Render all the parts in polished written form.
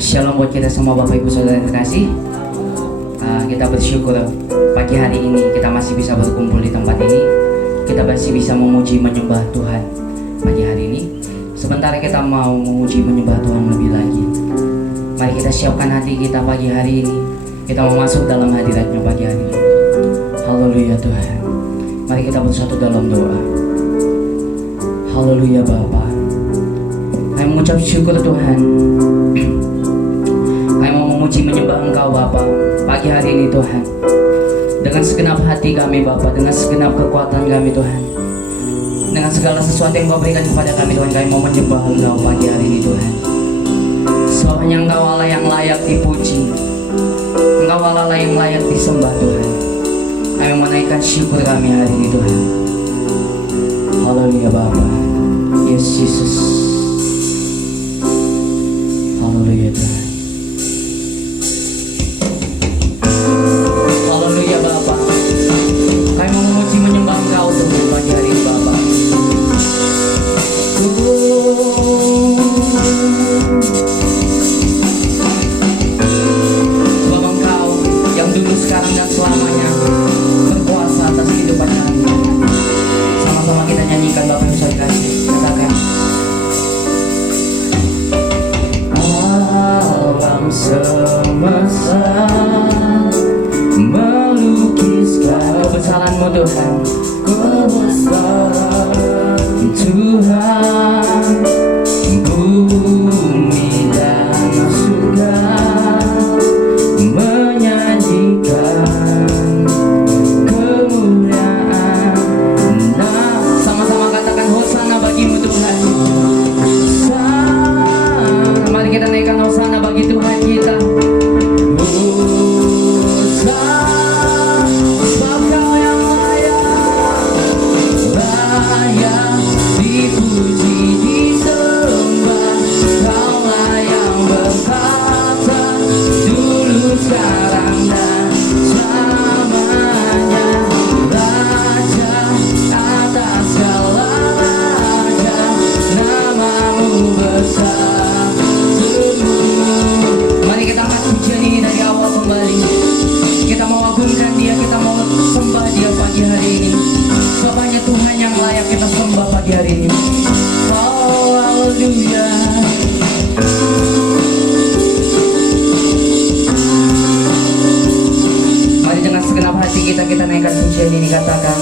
Shalom buat kita semua Bapak Ibu Saudara yang terkasih. Kita bersyukur pagi hari ini kita masih bisa berkumpul di tempat ini. Kita masih bisa memuji menyembah Tuhan pagi hari ini. Sementara kita mau memuji menyembah Tuhan lebih lagi, mari kita siapkan hati kita pagi hari ini. Kita mau masuk dalam hadirat-Nya pagi hari ini. Haleluya Tuhan. Mari kita bersatu dalam doa. Haleluya Bapa. Kami mengucap syukur Tuhan. Kami mau memuji menyembah Engkau Bapa pagi hari ini Tuhan. Dengan segenap hati kami Bapa, dengan segenap kekuatan kami Tuhan, dengan segala sesuatu yang Kau berikan kepada kami Tuhan, kami mau menyembah Engkau pagi hari ini Tuhan. Sebab hanya Engkau Allah yang layak dipuji, Engkau Allah yang layak disembah Tuhan. Kami menaikkan syukur kami hari ini Tuhan. Haleluya Bapa. Yes Jesus. Haleluya Tuhan. Haleluya Bapa. Kami mau memuji menyembah Engkau Tuhan pagi hari ini Bapa. Sebab Engkau yang dulu, sekarang dan selamanya berkuasa atas kehidupan kami. Sama-sama kita nyanyikan Bapak yang saya kasih. Katakan, alam semesta melukiskan kebesaran-Mu Tuhan, kebesaran Tuhan. Bumi dan surga menyanyikan kemuliaan. Nah, sama-sama katakan hosana bagi-Mu Tuhan. Hosana. Mari kita naikkan hosana bagi Tuhan kita. Kita naikkan pujian ini, katakan,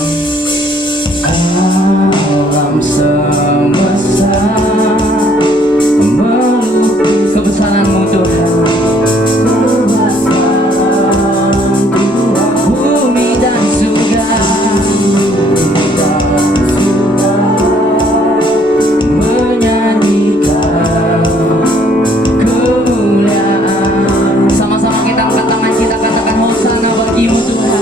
alam semesta melukis kebesaran-Mu Tuhan, kebesaran Tuhan. Bumi dan surga menyanyikan kemuliaan. Sama-sama kita angkat tangan kita, katakan hosana bagi-Mu Tuhan.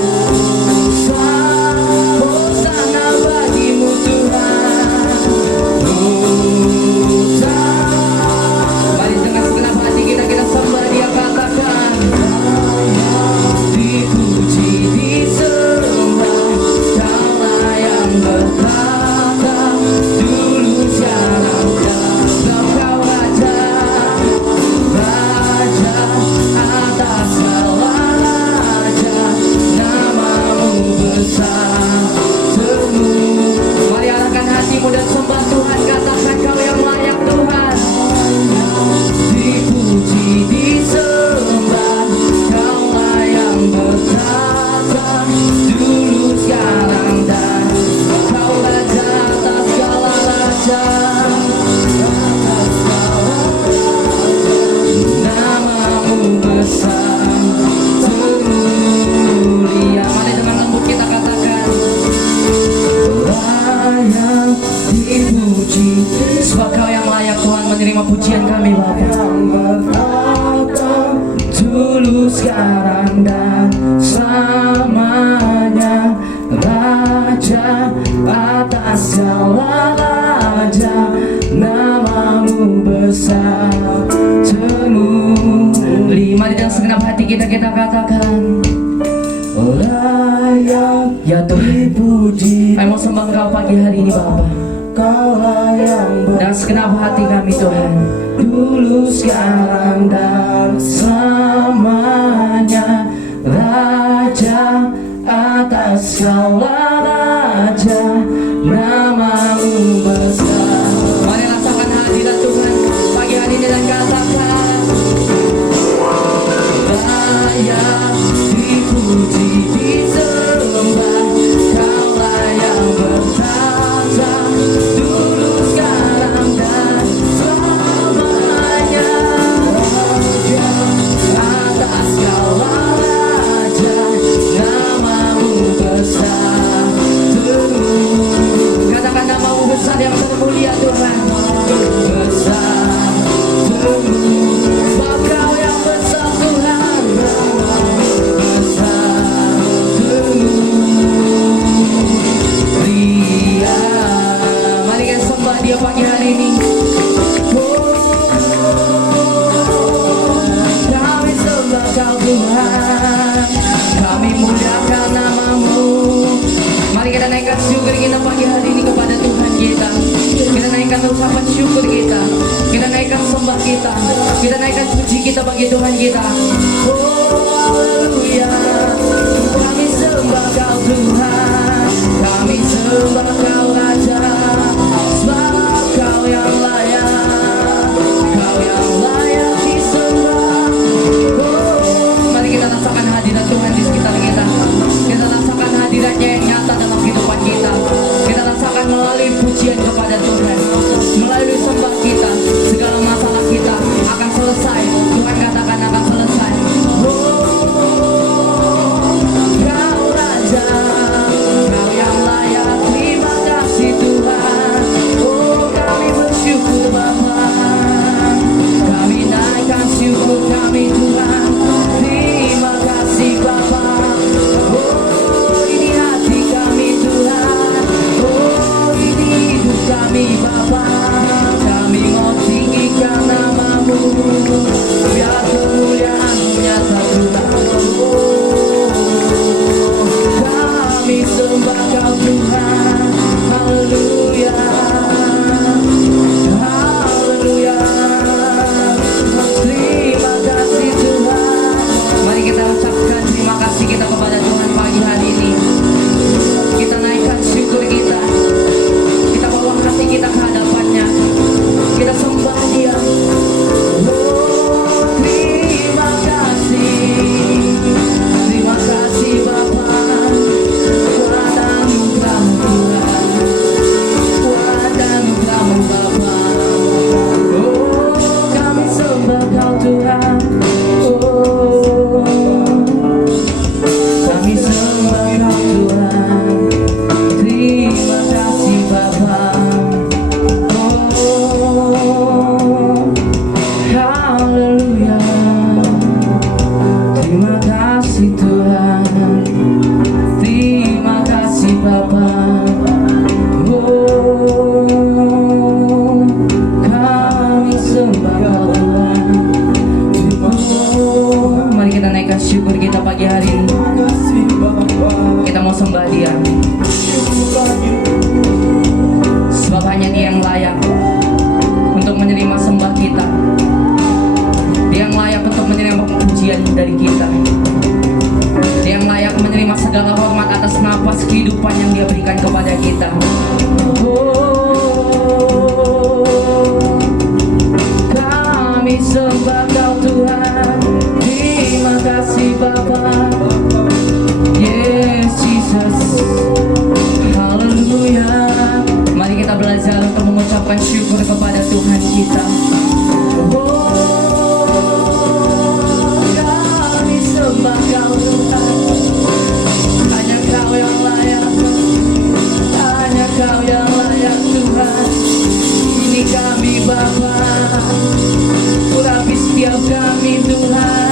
Menerima pujian kami Bapa, dulu sekarang dan selamanya. Raja atas segala raja, nama-Mu besar temuli. Mari dengan segenap hati kita katakan, layak ya Tuhan dipuji. Kami mau sembah Engkau pagi hari ini Bapa. Dan segenap hati kami Tuhan, dulu, sekarang, dan selamanya. Raja atas segala raja, namamu besar. Mari rasakan hadirat Tuhan pagi hari ini dan katakan, layak dipuji, disembah, Kaulah yang bertata dulu, sekarang, dan selamanya. Raja atas segala raja, namamu besar terus. Katakan namamu besar yang termulia Tuhan, besar terus. Sebab Kau yang besar Tuhan, besar terus. Dia, mari kita sembah Dia pagi hari ini. Kami sembah Kau Tuhan, kami muliakan namamu. Mari kita naikkan syukur kita pagi hari ini kepada Tuhan kita. Kita naikkan ucapan syukur kita, kita naikkan sembah kita naikkan puji kita bagi Tuhan kita. Oh haleluya, kami sembah Kau Tuhan, kami sembah Kau Raja, sebab Kau yang layak, Kau yang layak disembah. Oh, mari kita rasakan hadirat Tuhan di sekitar kita. Kita rasakan hadiratnya yang nyata dalam kehidupan kita. Kita rasakan melalui pujian kepada Tuhan, melalui sembah kita, segala masalah kita akan selesai. Tuhan katakan akan selesai. Oh, Kau Raja, Kau yang layak, terima kasih Tuhan. Oh, kami bersyukur Bapa, kami naikkan syukur kami Tuhan. Terima kasih Bapa. Oh, ini hati kami Tuhan. Oh, ini hidup kami Bapa. Kami mau tinggikan namamu, biar kemuliaan nyata Tuhan. Oh, kami sembah Kau Tuhan. Haleluya, haleluya. Terima kasih Tuhan. Mari kita ucapkan terima kasih kita kepada Tuhan pagi hari ini. Kita naikkan syukur kita, kita bawa hati kita ke hadapannya, kita sembah Dia. Oh, terima kasih Bapa, buat anugerah-Mu Tuhan, buat anugerah-Mu Bapa. Oh, kami sembah Kau Tuhan. Oh, kami sembah Kau Tuhan. Terima kasih Bapa. Oh, haleluya. Terima kasih Tuhan. Terima kasih Bapa. Oh, kami sembah Kau Tuhan. Oh, mari kita naikkan syukur kita pagi hari ini. Kita mau sembah Dia, sebab hanya Dia yang layak untuk menerima sembah kita. Dia yang layak untuk menerima pujian dari kita. Dia yang layak menerima segala hormat atas nafas kehidupan yang Dia berikan kepada kita. Oh, kami sembah Kau Tuhan. Terima kasih Bapa. Yes Jesus, haleluya. Mari kita belajar untuk mengucapkan syukur kepada Tuhan kita. Oh, kami sembah Kau Tuhan. Hanya Kau yang layak, hanya Kau yang layak Tuhan. Ini kami Bapa, urapi setiap kami Tuhan.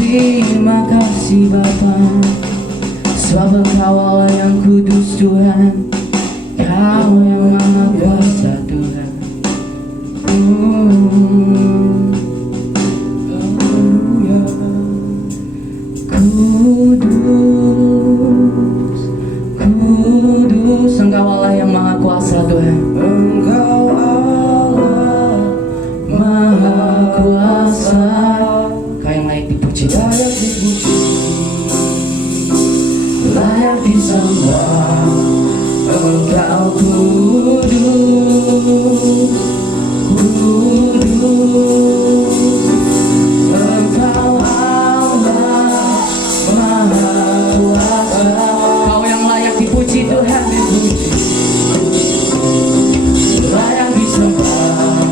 Terima kasih Bapa, sebab Engkau Allah yang kudus Tuhan, Kau yang maha kuasa Tuhan. Kudus, kudus, Engkau Allah yang maha kuasa Tuhan. Engkau Allah maha kuasa, Kau yang layak dipuji, layak dipuji, layak disembah. Engkau kudus, kudus, Engkau Allah maha kuasa, Kau yang layak dipuji Tuhan, layak disembah.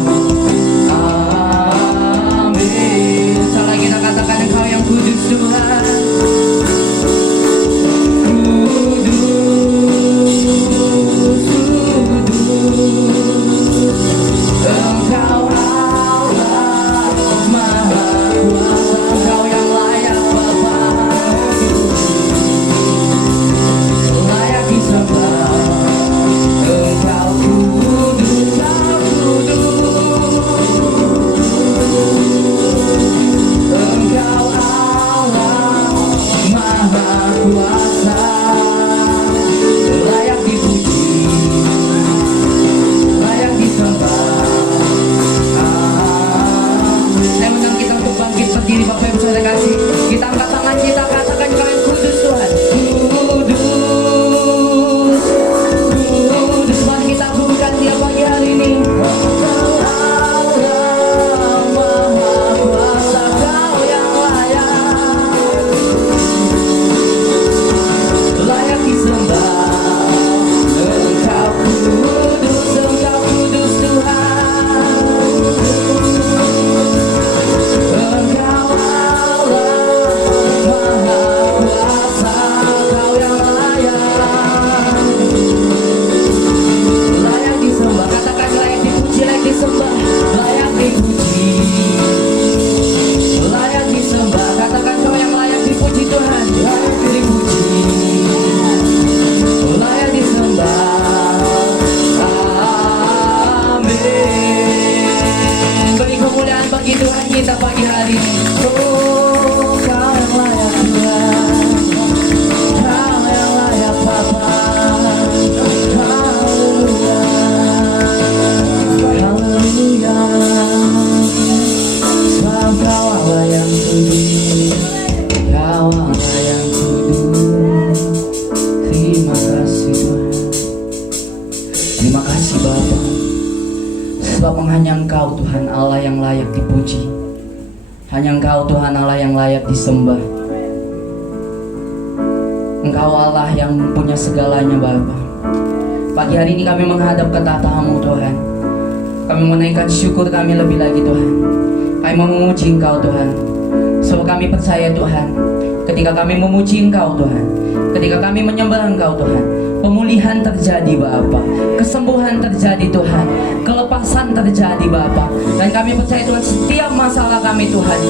Amin. Salah kita katakan Engkau yang kudus Tuhan. Terima kasih Bapa, sebab hanya Engkau Tuhan Allah yang layak dipuji, hanya Engkau Tuhan Allah yang layak disembah. Engkau Allah yang punya segalanya Bapa. Pagi hari ini kami menghadap ke tahta-Mu Tuhan. Kami menaikkan syukur kami lebih lagi Tuhan. Kami memuji Engkau Tuhan, sebab kami percaya Tuhan, ketika kami memuji Engkau Tuhan, ketika kami menyembah Engkau Tuhan, pemulihan terjadi Bapa, kesembuhan terjadi Tuhan, kelepasan terjadi Bapa. Dan kami percaya Tuhan, setiap masalah kami Tuhan,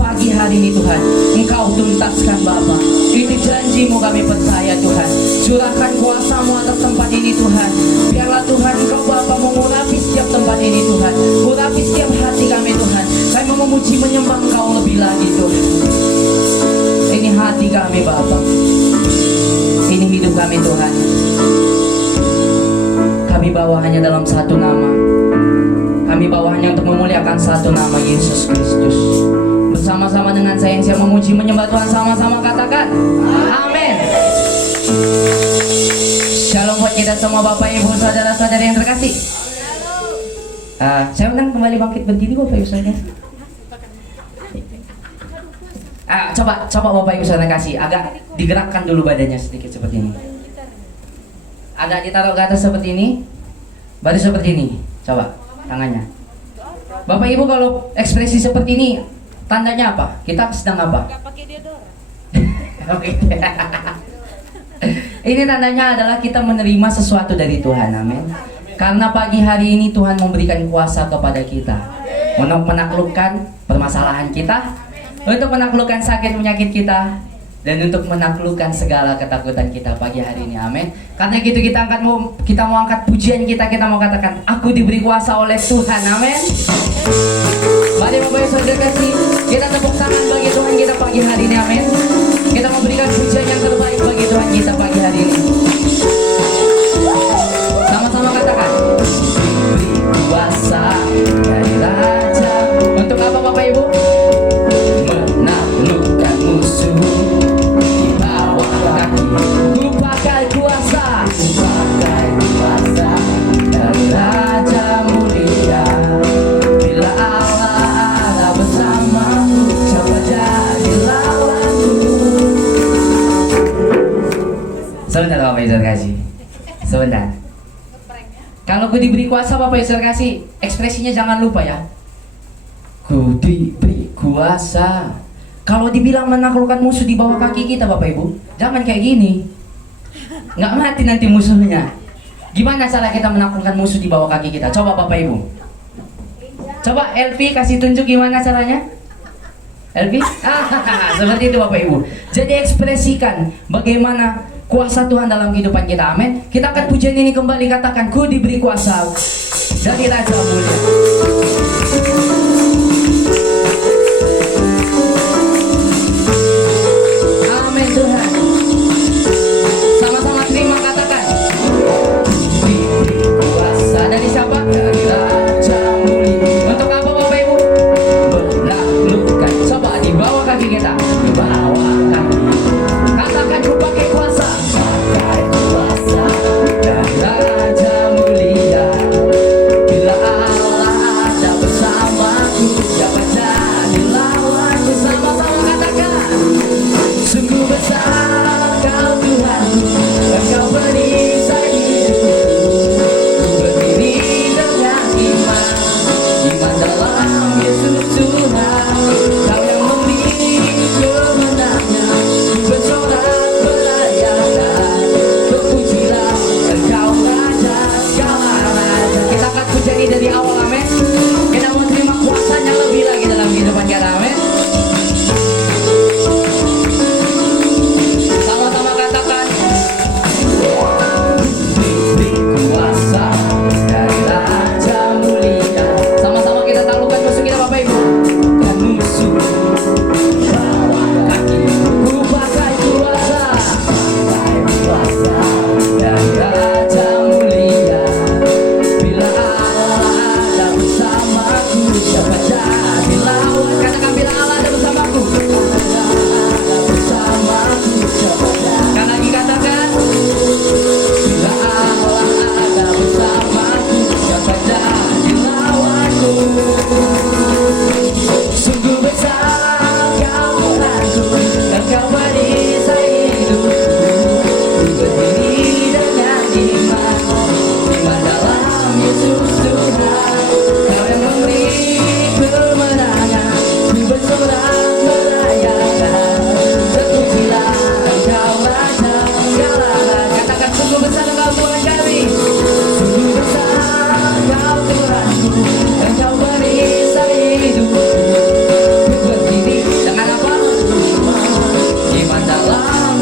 pagi hari ini Tuhan, Engkau tuntaskan Bapa. Itu janji-Mu, kami percaya Tuhan. Curahkan kuasa-Mu atas tempat ini Tuhan. Biarlah Tuhan Engkau Bapa mengurapi setiap tempat ini Tuhan, urapi setiap hati kami Tuhan. Kami mau memuji menyembah Engkau lebih lagi Tuhan. Ini hati kami Bapa, ini hidup kami Tuhan. Kami bawa hanya dalam satu nama. Kami bawa hanya untuk memuliakan satu nama, Yesus Kristus. Bersama-sama dengan saya yang siap memuji menyembah Tuhan, sama-sama katakan amin. Shalom buat kita semua Bapak Ibu saudara-saudari yang terkasih. Saya undang kembali bangkit berdiri Bapak Ibu saudara. Coba Bapak Ibu saudara kasih, agak digerakkan dulu badannya sedikit seperti ini. Agak ditaruh ke atas seperti ini, baru seperti ini. Coba tangannya. Bapak Ibu kalau ekspresi seperti ini, tandanya apa? Kita sedang apa? Gak pakai deodoran. Ini tandanya adalah kita menerima sesuatu dari Tuhan, amin. Karena pagi hari ini Tuhan memberikan kuasa kepada kita untuk menaklukkan permasalahan kita, untuk menaklukkan sakit penyakit kita, dan untuk menaklukkan segala ketakutan kita pagi hari ini. Amin. Karena gitu kita mau angkat pujian kita mau katakan, aku diberi kuasa oleh Tuhan. Amin. Mari Bapak Ibu Saudara kasih, kita tepuk tangan bagi Tuhan kita pagi hari ini. Amin. Kita memberikan pujian yang terbaik bagi Tuhan kita pagi hari ini. Sama-sama katakan, diberi kuasa dari Raja. Untuk apa Bapak Ibu? Menaklukkan musuh di bawah kaki. Ku pakai kuasa dari Raja mulia. Bila Allah ada bersamaku, siapa jadi lawanku? Sebentar Bapak Ibu kasih. Sebentar. Kalau ku diberi kuasa Bapak Ibu kasih, ekspresinya jangan lupa ya. Ku diberi kuasa. Kalau dibilang menaklukkan musuh di bawah kaki kita Bapak Ibu, jangan kayak gini. Nggak mati nanti musuhnya. Gimana cara kita menaklukkan musuh di bawah kaki kita? Coba Bapak Ibu. Coba LP kasih tunjuk gimana caranya. LP? Seperti itu Bapak Ibu. Jadi ekspresikan bagaimana kuasa Tuhan dalam kehidupan kita. Amin. Kita akan pujian ini kembali, katakan, ku diberi kuasa dari Raja mulia. Amin Tuhan. Sama-sama terima, katakan, diberi kuasa dari siapa? Dari Raja mulia. Untuk apa Bapak Ibu? Menaklukkan. Coba di bawah kaki kita. Di bawah kaki. Katakan, ku pakai kuasa. Pakai kuasa dari Raja mulia. Bila Allah ada bersamaku, siapa jadi lawanku? Sama-sama katakan, sungguh besar Kau Tuhanku, Engkau perisai hidupku. Berdiri dengan iman dalam Yesus Tuhan. Kau yang memberi kemenangan, bersorak merayakan. Terpujilah Engkau Raja segala raja. Kita akan pujian dari awal, amin. Kita mau terima kuasanya lebih lagi dalam kehidupan kita, amin. Sama-sama katakan, diberi kuasa dari Raja mulia. Sama-sama kita taklukkan musuh kita Bapak Ibu. Dan musuh bawah kaki. Ku pakai kuasa dari Raja mulia. Bila Allah ada bersamaku, siapa jadi lawan? Katakan, bila Allah ada bersamaku. Kan lagi katakan, bila Allah ada bersamaku, siapa jadi lawanku? Sungguh besar Kau Tuhanku, Engkau perisai hidupku. Berdiri dengan iman dalam Yesus Tuhan. Kau yang memberi kemenangan, ku bersorak merayakan. Terpujilah Engkau Raja segala raja. Katakan, sungguh besar Engkau Tuhan kami. Sungguh besar Kau Tuhanku, Engkau perisai hidupku. Berdiri dengan apa? Iman dalam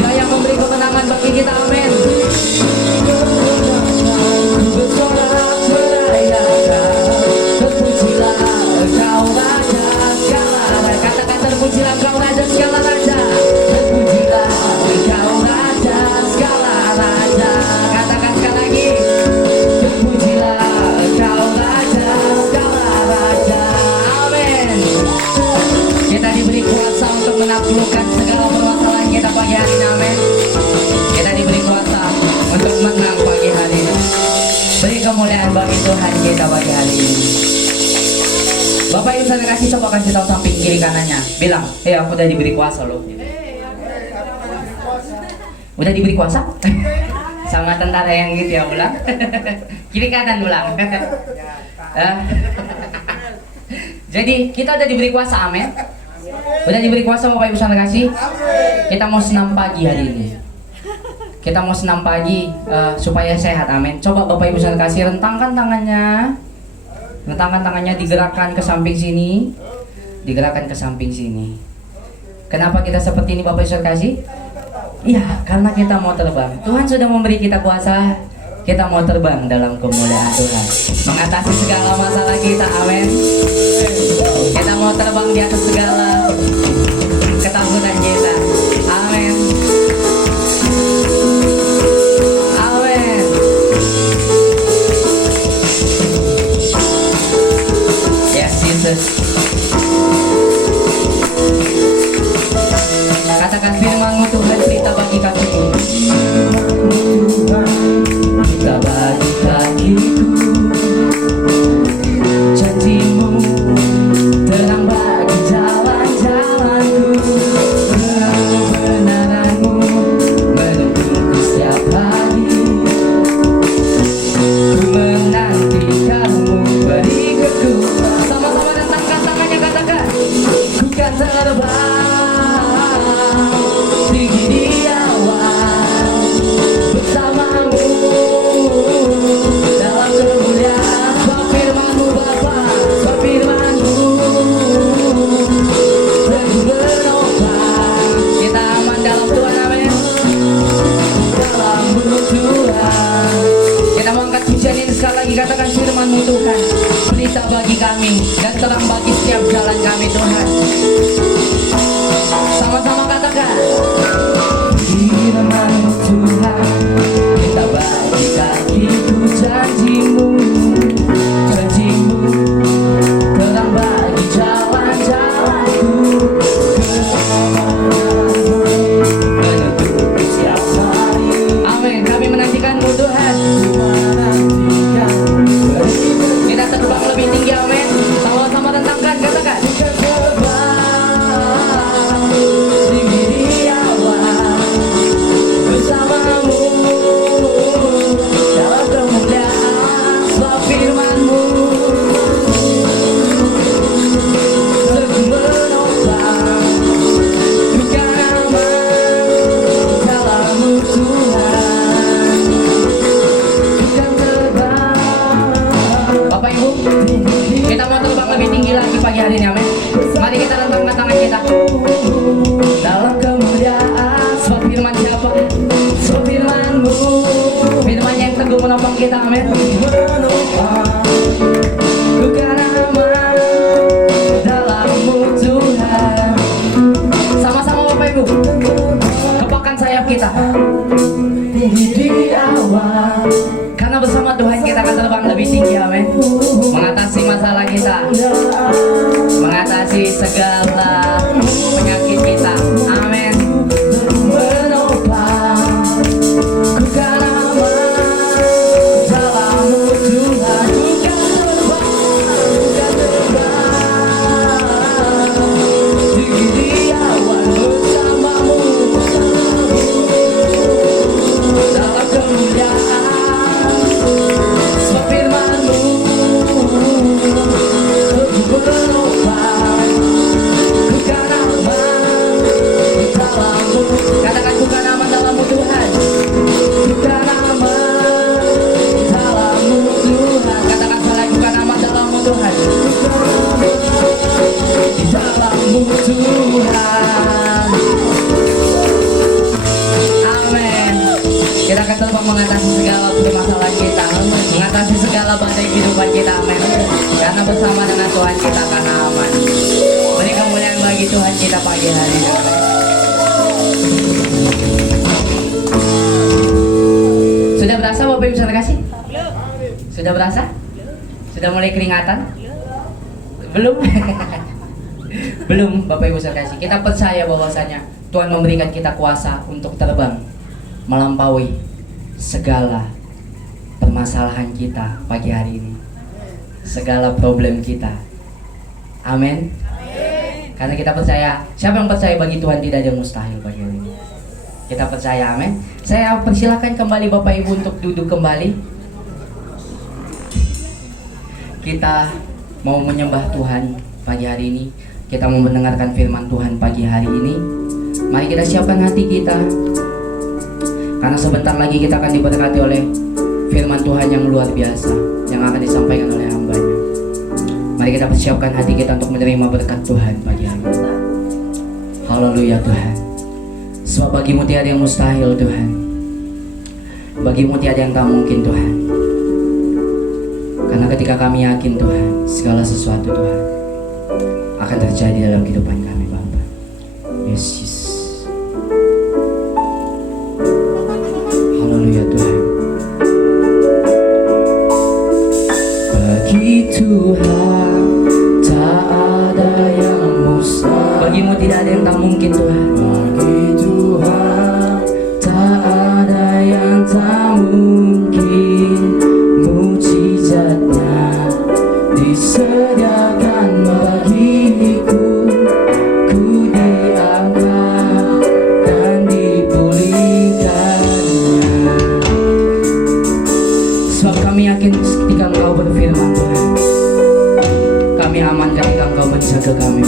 Dia yang memberi kemenangan bagi kita, amin. Ku bersorak merayakan. Terpujilah Engkau Raja segala raja. Katakan, terpujilah Engkau Raja segala raja. Terpujilah Engkau Raja segala raja. Katakan sekali lagi, terpujilah Engkau Raja segala raja. Amin. Kita diberi kuasa untuk menaklukkan segala permasalahan kita pagi hari ini, amin. Kita diberi kuasa untuk menang pagi hari ini. Beri kemuliaan bagi Tuhan kita pagi hari ini. Bapak Ibu saya kasih, coba kasih tahu samping kiri kanannya. Bilang, aku udah diberi kuasa loh. Udah diberi kuasa? Sama tentara yang gitu ya, ulang. Kiri kanan ulang. Jadi kita udah diberi kuasa, amin. Udah diberi kuasa Bapak Ibu saya kasih. Kita mau senam pagi hari ini. Kita mau senam pagi supaya sehat, amin. Coba Bapak Ibu saya kasih, rentangkan tangannya. Rentangkan tangannya, digerakkan ke samping sini. digerakkan ke samping sini. Kenapa kita seperti ini Bapak Ibu kasih? Iya, karena kita mau terbang. Tuhan sudah memberi kita kuasa. Kita mau terbang dalam kemuliaan Tuhan, mengatasi segala masalah kita. Amin. Kita mau terbang di atas segala ketakutan kita. Amin. Amin. Yes, Jesus. Katakan firman-Mu Tuhan, berita bagi kami. Berita bagi kakiku, janji-Mu terang bagi jalan-jalanku, kebenaran-Mu menuntunku setiap hari. Ku menantikan-Mu berikutku. Sama-sama tentangkan tangannya, katakan, ku kan terbang tinggi di awan bersama-Mu dalam kemuliaan. Sebab firman-Mu Bapa, sebab firman-Mu teguh menopang. Kita aman dalam Tuhan, amin. Dalam-Mu Tuhan. Kita mau angkat pujian ini sekali lagi, katakan firman-Mu Tuhan, berita bagi kami dan terang bagi setiap jalan kami Tuhan. Sama-sama katakan, firman-Mu Tuhan, berita bagi kakiku, janji-Mu, janji-Mu terang bagi jalan-jalanku, menuntunku setiap hari. Amin. Kami menantikan-Mu Tuhan. Kita terbang lebih tinggi, amin. Sama-sama tentangkan, katakan, tinggi di awan bersama-Mu dalam kemuliaan. Sebab firman-Mu teguh menopang. Ku kan aman dalam-Mu Tuhan. Ku kan terbang. Bapak Ibu, kita mau terbang lebih tinggi lagi pagi hari ini, amin. Mari kita lambangkan tangan kita dalam kemuliaan. Sebab firman siapa? Sebab firman-Mu, firman yang teguh menopang kita, amin. Ku kan aman dalam-Mu Tuhan. Sama-sama Bapak Ibu, kepakkan sayap kita tinggi di awan, karena bersama Tuhan kita akan terbang lebih tinggi, amin. Mengatasi masalah kita, mengatasi segala penyakit kita, amin. Menopang, ku kan aman dalam-Mu Tuhan. Ku kan terbang tinggi di awan bersama-Mu dalam kemuliaan. Sebab firman-Mu teguh menopang. Ku kan aman dalam-Mu. Katakan, ku kan aman dalam-Mu Tuhan. Ku kan aman dalam-Mu Tuhan. Katakan sekali, ku kan aman dalam-Mu Tuhan. Di dalam-Mu Tuhan. Amin. Kita akan terbang mengatasi segala permasalahan kita, mengatasi segala badai kehidupan kita, amin. Karena bersama dengan Tuhan kita akan aman. Beri kemuliaan bagi Tuhan kita pagi hari ini. Sudah berasa Bapak Ibu saudara kasih? Sudah berasa? Sudah mulai keringatan? Belum? Belum Bapak Ibu saudara kasih. Kita percaya bahwasanya Tuhan memberikan kita kuasa untuk terbang melampaui segala permasalahan kita pagi hari ini, segala problem kita, amin. Karena kita percaya, siapa yang percaya bagi Tuhan tidak ada mustahil pagi hari ini. Kita percaya, amin. Saya persilakan kembali Bapak Ibu untuk duduk kembali. Kita mau menyembah Tuhan pagi hari ini. Kita mau mendengarkan firman Tuhan pagi hari ini. Mari kita siapkan hati kita, karena sebentar lagi kita akan diberkati oleh firman Tuhan yang luar biasa yang akan disampaikan oleh hambanya. Mari Mari kita persiapkan hati kita untuk menerima berkat Tuhan pagi hari ini. Haleluya Tuhan. Sebab bagimu tiada yang mustahil Tuhan. Bagimu tiada yang tak mungkin Tuhan. Karena ketika kami yakin Tuhan, segala sesuatu Tuhan akan terjadi dalam kehidupan kami Bapa. Yesus. Haleluya Tuhan. Bagi Tuhan tak ada yang mustahil. Bagimu tidak ada yang tak mungkin Tuhan. Bagi Tuhan tak ada yang tak mungkin. Mujizatnya disediakan bagiku. Ku diangkat dan dipulihkannya. Sebab kami yakin ketika Engkau berfirman Tuhan, kami aman ketika Engkau menjaga kami.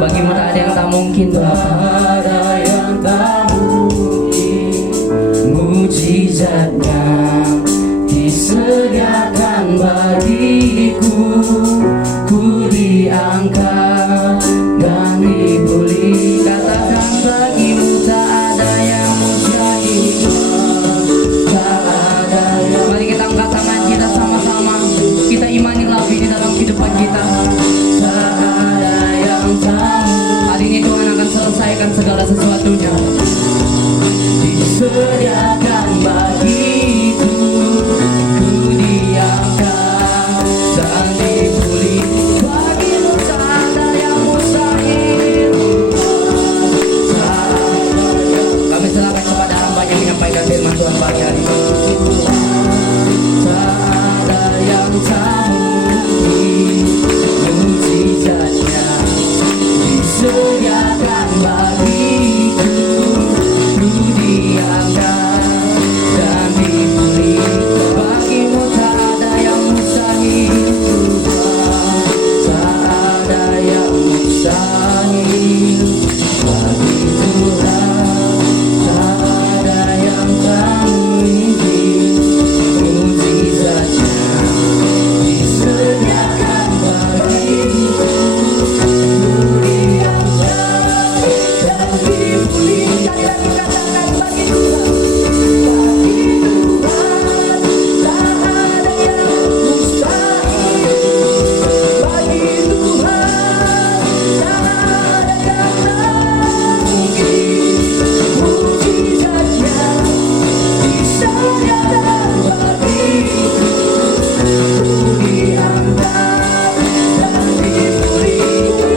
Bagimu tak ada yang tak mungkin Tuhan. Mujizatnya disediakan bagiku. Ku diangkat dan dipulih. Katakan bagimu tak ada yang mustahil. Tak ada yang. Mari kita angkat tangan kita sama-sama. Kita imani lagu ini dalam kehidupan kita. Tak ada yang tahu. Hari ini Tuhan akan selesaikan segala sesuatunya. Disediakan bagiku. Ku diangkat dan dipulih. Bagimu tak ada yang mustahil. Kami serahkan kepada hamba yang menyampaikan firman Tuhan pagi hari ini. Tak ada yang tahu. Mujizatnya disediakan bagiku. Ku diangkat dan dipulih. Bagimu tak ada yang mustahil. Tak ada yang mustahil. Bagi Tuhan tak ada yang tak mungkin. Mujizatnya disediakan bagiku. Ku diangkat dan dipulih.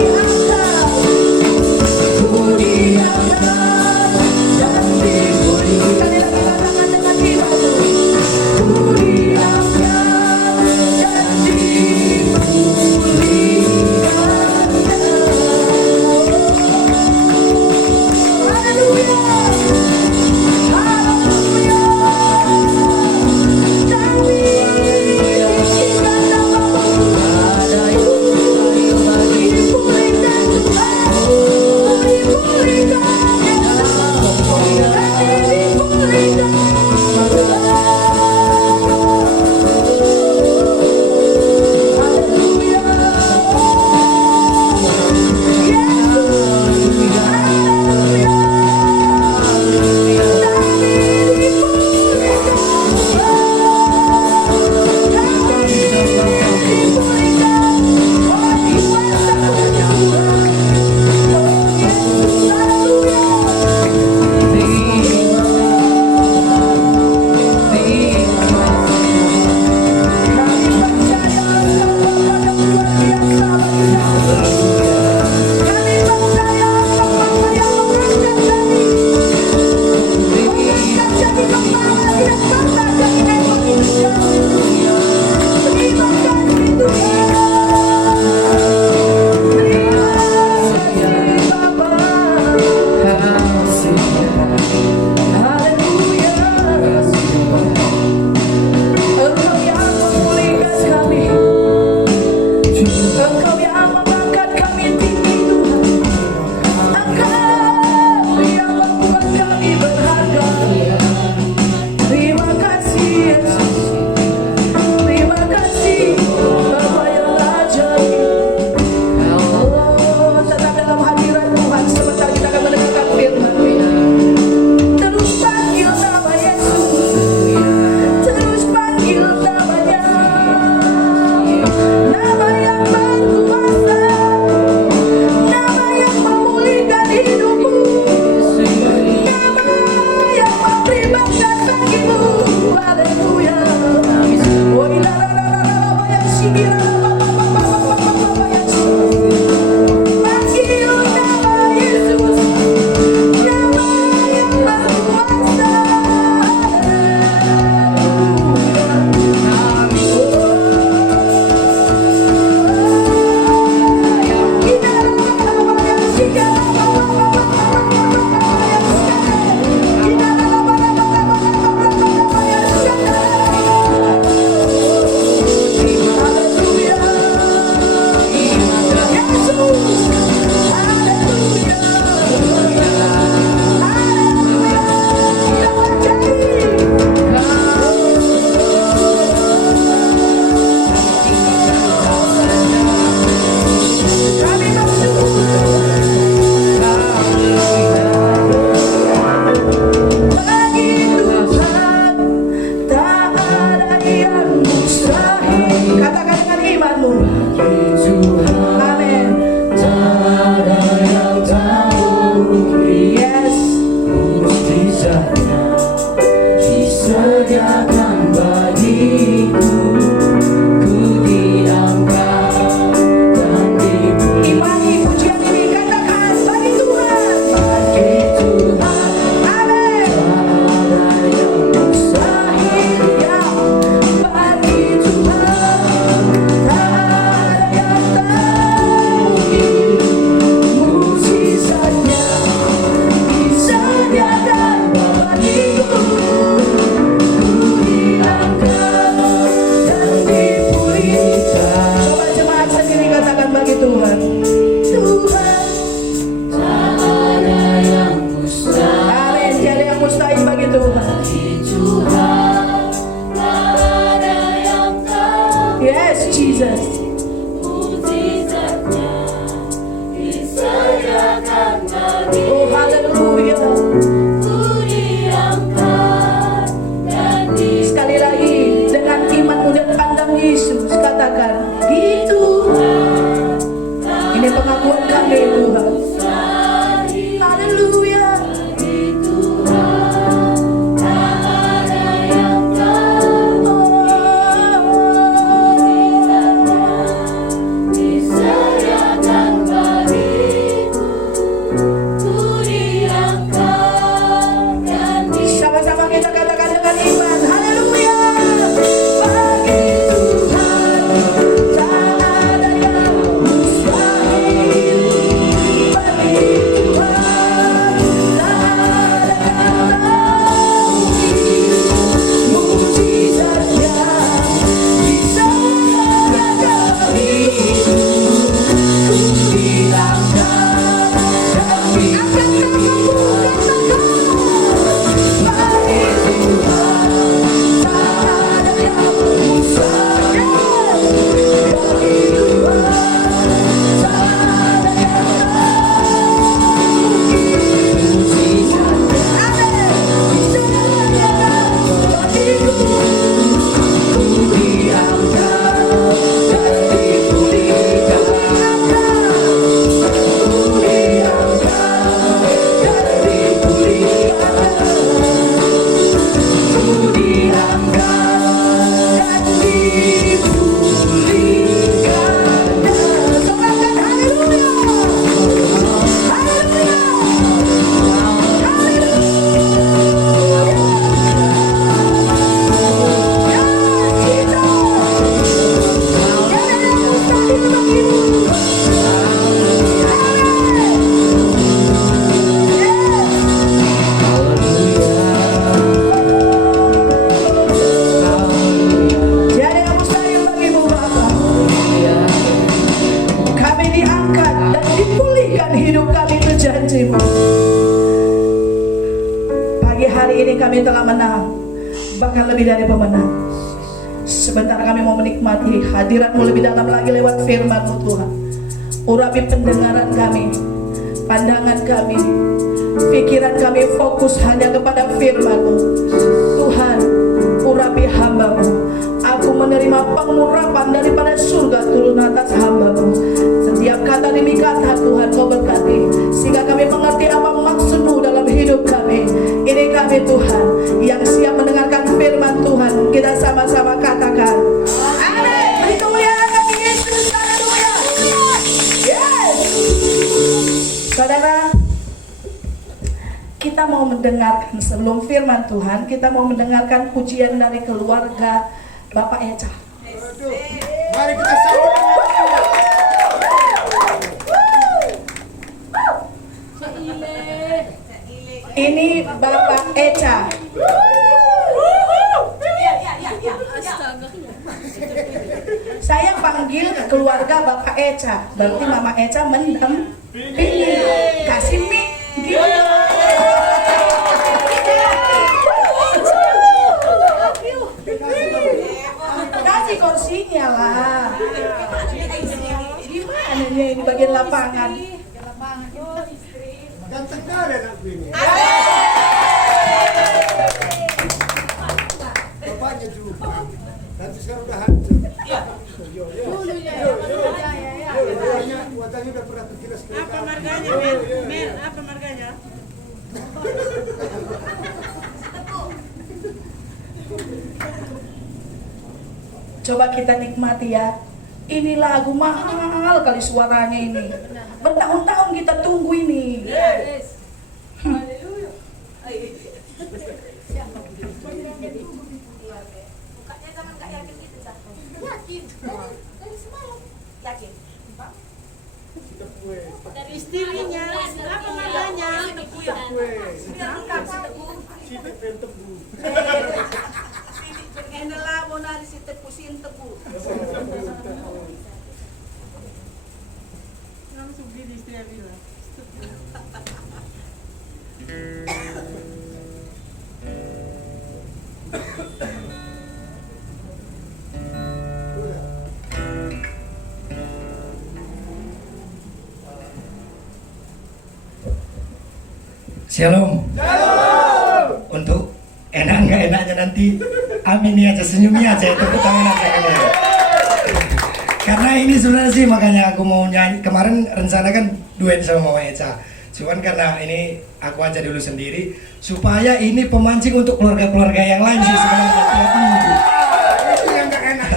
hari ini kami telah menang, bahkan lebih dari pemenang. Sebentar kami mau menikmati hadirat-Mu lebih dalam lagi lewat firman-Mu Tuhan. Urapi pendengaran kami, pandangan kami, pikiran kami fokus hanya kepada firman-Mu. Tuhan, urapi hamba-Mu. Aku menerima pengurapan daripada surga turun atas hamba-Mu. Setiap kata demi kata Tuhan Kau berkati, sehingga kami mengerti apa maksud-Mu dalam hidup kami. Ini kami Tuhan yang siap mendengarkan firman Tuhan. Kita sama-sama katakan amin. Beri kemuliaan bagi Yesus. Haleluya. Yes. Saudara, kita mau mendengarkan sebelum firman Tuhan, kita mau mendengarkan pujian dari keluarga Bapak Eca. Mari kita sambut. Ini Bapak Eca. Saya panggil keluarga Bapak Eca, berarti Mama Eca mendampingi. Kasih mic gitu. Kasih kursinya lah. Gimana nih ini bagian lapangan? Ganteng kali anakku ini. Bapaknya juga. Nanti sekarang udah hancur. Wajahnya udah pernah terkilas ke Apa marganya, Mel? Apa marganya? Coba kita nikmati ya. Ini lagu mahal kali suaranya ini. Bertahun-tahun kita tunggu ini. Dari istrinya, apa marganya? Langsung gini istri bilang. Shalom. Untuk enak nggak enaknya nanti amini aja, senyumi aja, tepuk tangan aja kalian. Karena ini sebenarnya sih makanya aku mau nyanyi. Kemarin rencana kan duet sama Mama Eca. Cuman karena ini aku aja dulu sendiri supaya ini pemancing untuk keluarga-keluarga yang lain sih sebenarnya. Itu yang gak enak.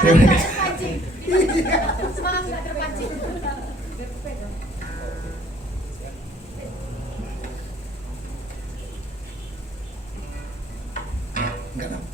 Terima kasih. Semangat nggak terpancing. Enggak tahu.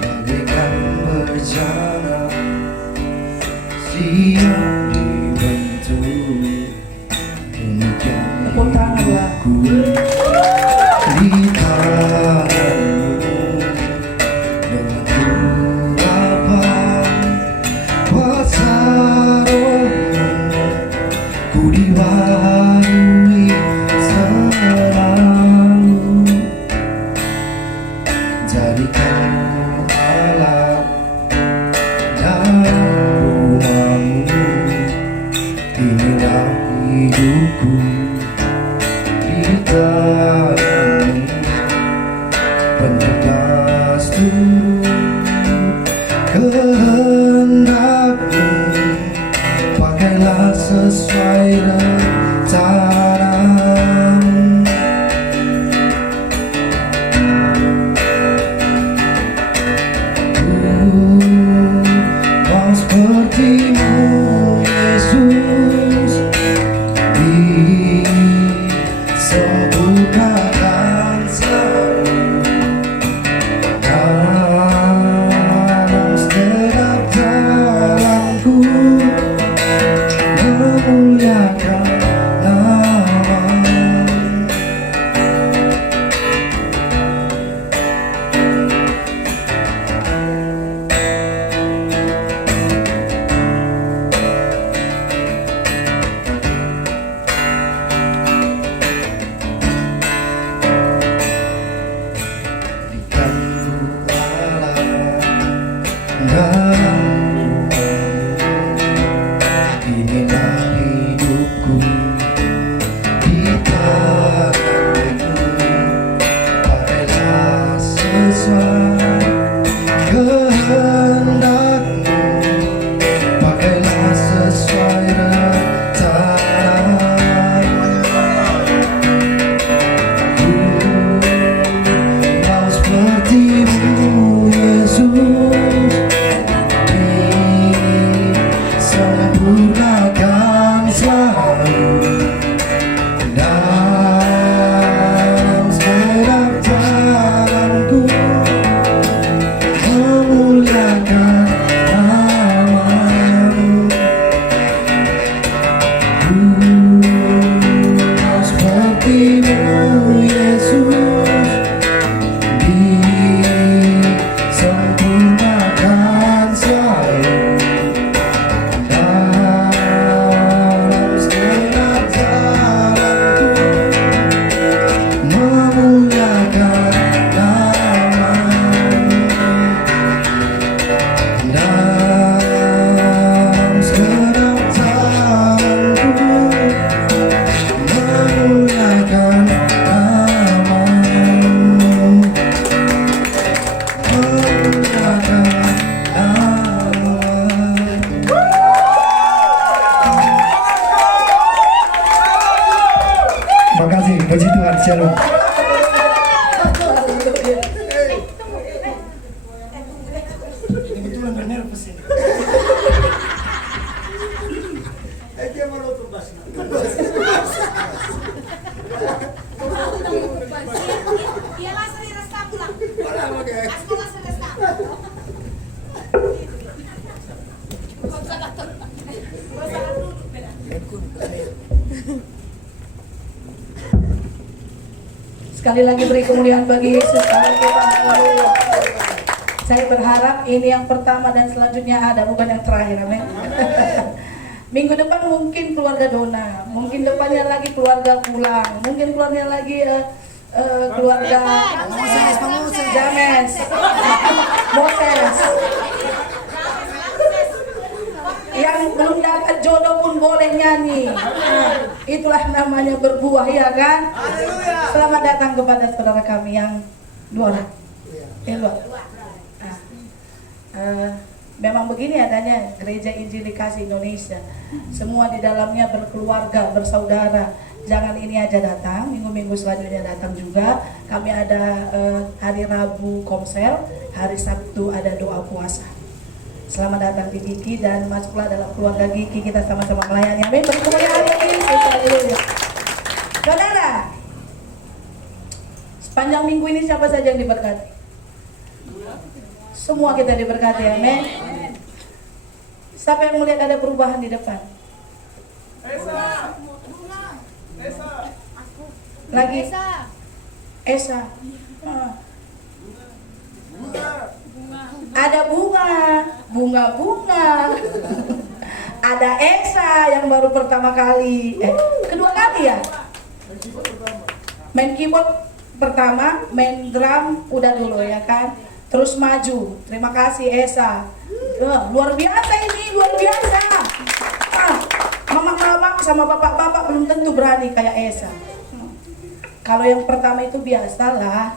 Bagaikan berjalan siang dibentuk demikian Tepuk tangan lah. hidupku di tanganmu dengan urapan kuasa rohmu ku diwarui selalu. Jadikanmu alat dalam rumahmu, inilah hidupku di tanganmu. Penyebab turun kehendakmu, pakailah sesuai rencanamu. Mau sepertimu Yesus, Shalom. Ini betulan bernervous ini. Dia mau nonton basket. Dia langsung direstap pulang. Wala magay. Aku langsung direstap. Sekali lagi beri kemuliaan bagi Yesus. Haleluya. Saya berharap ini yang pertama dan selanjutnya ada, bukan yang terakhir. Amin. Minggu depan mungkin keluarga Dona, mungkin depannya lagi keluarga pulang, mungkin keluarnya lagi keluarga James, Moses. Yang belum dapat jodoh pun boleh nyanyi. Itulah namanya berbuah, ya kan? Selamat datang kepada saudara kami yang dua orang. Memang begini adanya Gereja Injil Kasih Indonesia. Semua di dalamnya berkeluarga, bersaudara. Jangan ini aja datang, minggu-minggu selanjutnya datang juga. Kami ada hari Rabu komsel, hari Sabtu ada doa puasa. Selamat datang di Giki dan masuklah dalam keluarga Giki, kita sama-sama melayani. Amin. Berkemuliaan Yesus. Haleluya. Saudara, sepanjang minggu ini siapa saja yang diberkati? Semua kita diberkati, amin. Siapa yang melihat ada perubahan di depan? Lagi? Esa. Ada bunga. Ada Esa yang baru pertama kali, kedua kali ya? Main keyboard pertama, main drum udah dulu ya kan? Terus maju. Terima kasih Esa. Luar biasa ini, luar biasa. Mama-mama sama bapak-bapak belum tentu berani kayak Esa. Kalau yang pertama itu biasalah.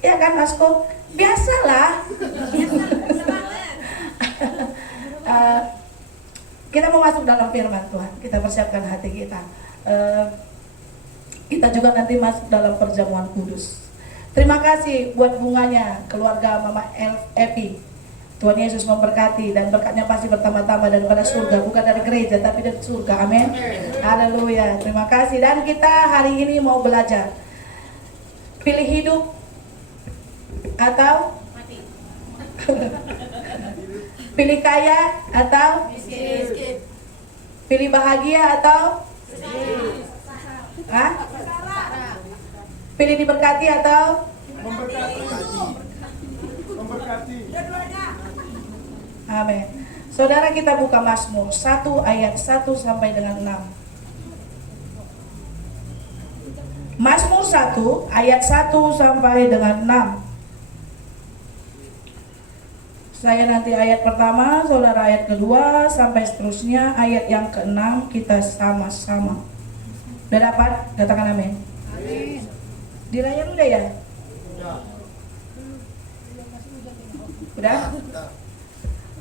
Ya kan Asko? Biasalah. Kita mau masuk dalam firman Tuhan. Kita persiapkan hati kita. Kita juga nanti masuk dalam perjamuan kudus. Terima kasih buat bunganya keluarga Mama Epi. Tuhan Yesus memberkati dan berkatnya pasti bertambah-tambah daripada surga, bukan dari gereja tapi dari surga. Amin. Haleluya. Terima kasih. Dan kita hari ini mau belajar. Pilih hidup atau Mati. pilih kaya atau Miskin. pilih bahagia atau Hah? Pilih diberkati atau Memberkati. Amin. Saudara, kita buka Mazmur 1 ayat 1 sampai dengan 6. Mazmur 1 ayat 1 sampai dengan 6. Saya nanti ayat pertama, saudara ayat kedua sampai seterusnya ayat yang ke-6 kita sama-sama. Udah dapat? Katakan amin. Di layar udah ya? Udah?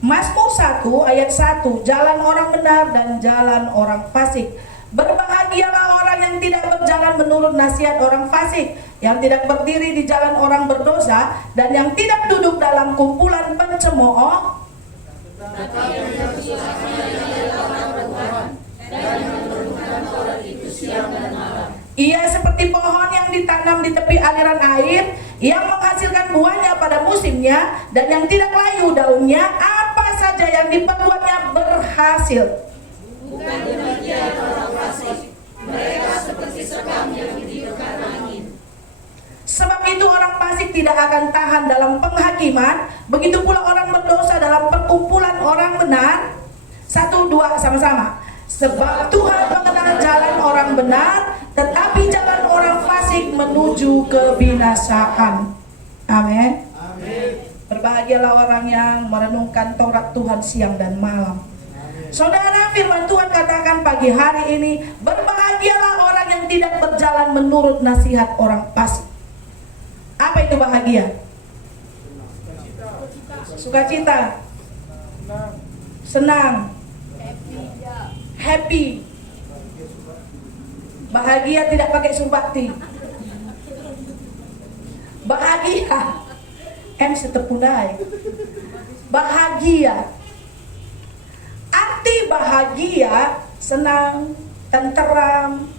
Mazmur 1 ayat 1, jalan orang benar dan jalan orang fasik. Berbahagialah orang yang tidak berjalan menurut nasihat orang fasik, yang tidak berdiri di jalan orang berdosa, dan yang tidak duduk dalam kumpulan pencemooh. Ia seperti pohon yang ditanam di tepi aliran air, yang menghasilkan buahnya pada musimnya, dan yang tidak layu daunnya. Apa saja yang diperbuatnya berhasil. Bukan demikian orang fasik. Mereka seperti sekam yang ditiupkan angin. Sebab itu orang fasik tidak akan tahan dalam penghakiman, begitu pula orang berdosa dalam perkumpulan orang benar. 1, 2 sama-sama. Sebab Tuhan mengenal jalan orang benar, tetapi jalan orang fasik menuju kebinasaan. Amin. Berbahagialah orang yang merenungkan Taurat Tuhan siang dan malam. Saudara, firman Tuhan katakan pagi hari ini, berbahagialah orang yang tidak berjalan menurut nasihat orang fasik. Apa itu bahagia? Sukacita, senang, happy. Bahagia tidak pakai surbakti. Bahagia. Setepunai. Bahagia. Arti bahagia, senang, tenteram,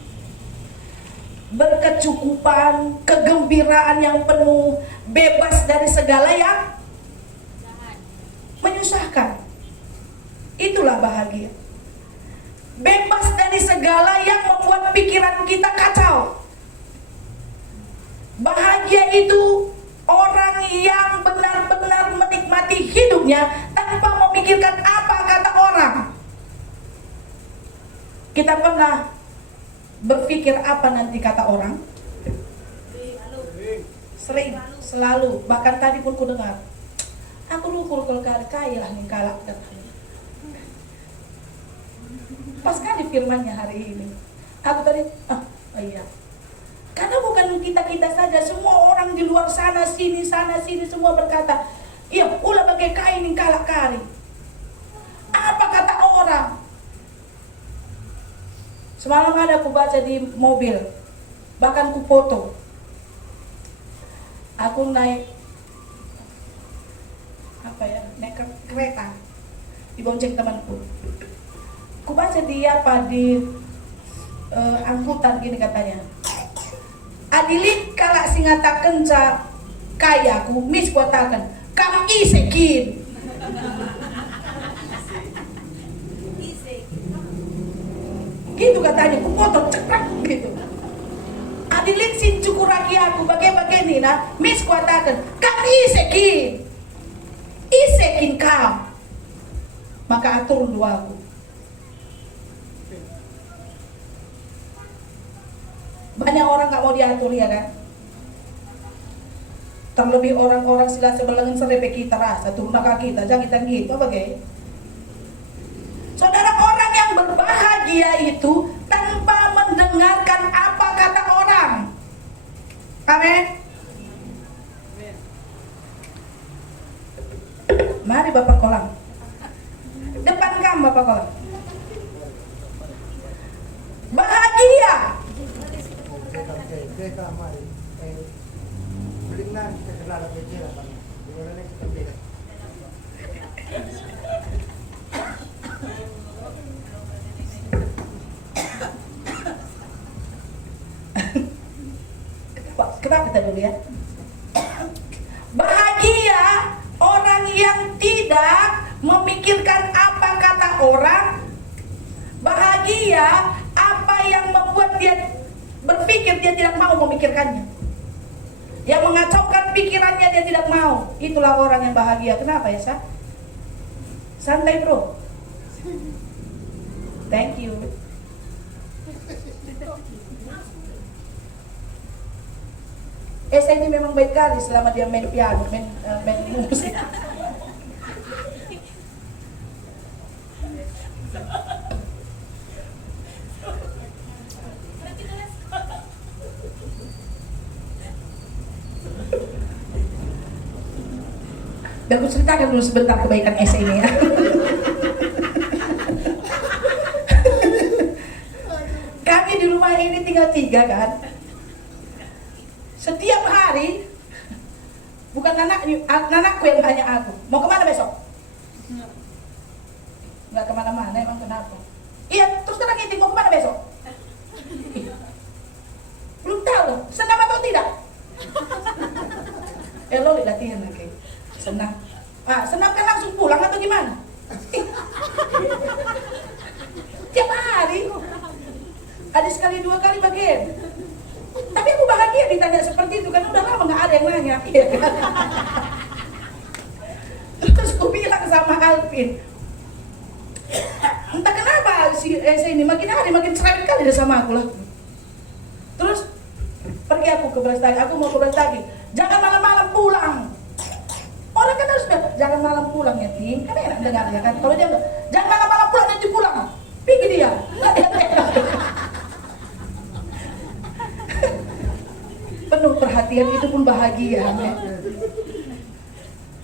berkecukupan, kegembiraan yang penuh, bebas dari segala yang menyusahkan. Itulah bahagia. Bebas dari segala yang membuat pikiran kita kacau. Bahagia itu orang yang benar-benar menikmati hidupnya tanpa memikirkan apa kata orang. Kita pernah berpikir apa nanti kata orang? Sering, selalu. Bahkan tadi pun ku dengar, aku lukur kaya lah nih kalak katanya. Pas kali firmannya hari ini, aku tadi, oh iya. Karena bukan kita-kita saja, semua orang di luar sana sini semua berkata, iya, ulah bagai kain yang kalak kari. Apa kata orang? Semalam ada aku baca di mobil, bahkan ku foto. Aku naik naik kereta, dibonceng temanku. Ku baca dia di angkutan gini katanya. Adilit kalak singatakan sa kaya ku mis kuatakan kam isekin. Gitu katanya, ku foto cekrek gitu. Adilit sin cukuraki aku bagai-bagai nih nah mis kuatakan kam isekin. Isekin kam. Maka atur dua aku. Banyak orang gak mau diatur ya kan. Terlebih orang-orang sila sebelengin serepe kita rasa turun kaki kita jangan kita gitu bagai. Saudara, orang yang berbahagia itu tanpa mendengarkan apa kata orang. Amin. Mari Bapak Kolam. Depan kamu Bapak Kolam. Bahagia. Kita mari. Balik na kita kenal apa aja lah Pak. Gimana nih kita beda. Kenapa kita dulu ya? Bahagia orang yang tidak memikirkan apa kata orang. Bahagia apa yang membuat dia berpikir dia tidak mau memikirkannya. Yang mengacaukan pikirannya dia tidak mau. Itulah orang yang bahagia. Kenapa ya, Sa? Santai, bro. Thank you. Saya ini memang baik kali selama dia main piano, main musik. Dan aku ceritakan dulu sebentar kebaikan Esa ini ya. Kami di rumah ini tinggal 3 kan. Setiap hari, bukan anakku yang tanya aku, mau kemana besok? Nggak kemana-mana, emang kenapa? Iya, terus terang inti, mau kemana besok? Belum tahu, senang atau tidak? Lo latihan lagi. Senang. Senang kan langsung pulang atau gimana? Tiap hari. Ada sekali 2 kali bagian. Tapi aku bahagia ditanya seperti itu kan udah lama nggak ada yang nanya. Iya kan? Terus aku bilang sama Alvin, entah kenapa si Esa ini makin hari makin cerewet kali dia sama aku lah. Terus pergi aku ke Brastagi, aku mau ke Brastagi. Jangan malam-malam pulang. Orang kan harus bilang, jangan malam pulang ya Tim. Kan enak dengar ya kan. Kalau dia bilang, jangan malam-malam pulang, nanti pulang. Pergi dia. Penuh perhatian itu pun bahagia. Ya.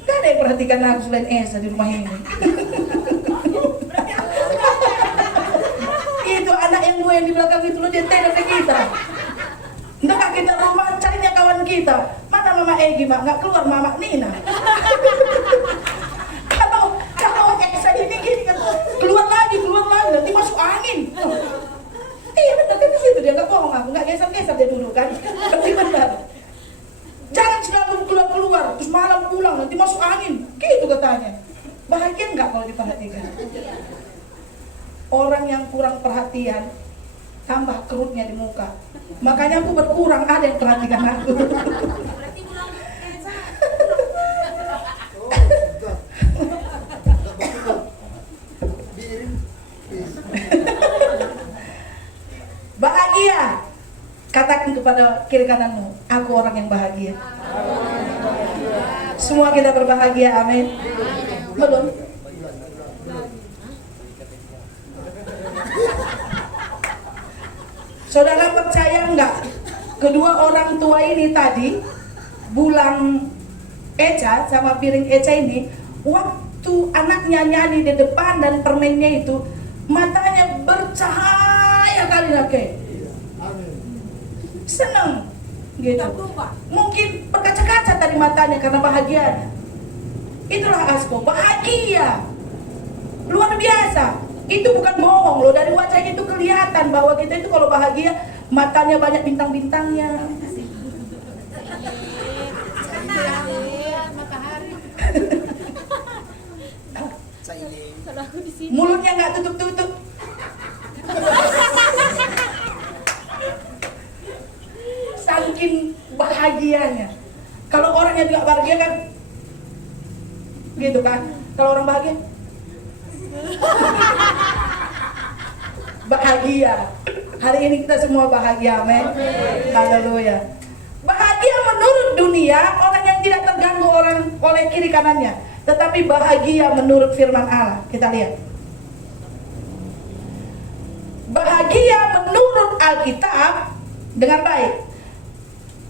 Gak ada yang perhatikan aku selain Esa di rumah ini. Itu anak yang 2 yang di belakang itu loh, dia tenda kita. Entah kita rumah carinya kawan kita, mana Mama Egi mak nggak keluar Mama Nina. kalau Eksa ini gini kan, keluar lagi nanti masuk angin. Iya benar kan di situ dia nggak bohong, aku nggak geser dia dulu kan, berarti benar. Jangan selalu keluar terus malam pulang nanti masuk angin, gitu katanya. Bahagia nggak kalau diperhatikan? Orang yang kurang perhatian tambah kerutnya di muka. Makanya aku berkurang, ada yang perhatikan aku. Berarti pulang Eza. Oh, enggak. Enggak betul. Biarin. Bahagia. Katakan kepada kiri kananmu, aku orang yang bahagia. Semua kita berbahagia, amin. Belum? Saudara percaya enggak? Kedua orang tua ini tadi, Bulang Eca sama Piring Eca ini, waktu anaknya nyanyi di depan dan permennya itu, matanya bercahaya kali lagi. Amin. Senang gitu. Mungkin berkaca-kaca tadi matanya karena bahagia. Itulah Asko, bahagia luar biasa. Itu bukan bohong loh, dari wajahnya itu kelihatan bahwa kita itu kalau bahagia matanya banyak bintang-bintangnya. Mulutnya nggak tutup-tutup. Saking bahagianya. Kalau orangnya tidak bahagia kan, gitu kan? Kalau orang bahagia, bahagia. Hari ini kita semua bahagia, amin. Haleluya. Bahagia menurut dunia orang yang tidak terganggu oleh kiri kanannya, tetapi bahagia menurut firman Allah. Kita lihat. Bahagia menurut Alkitab dengan baik.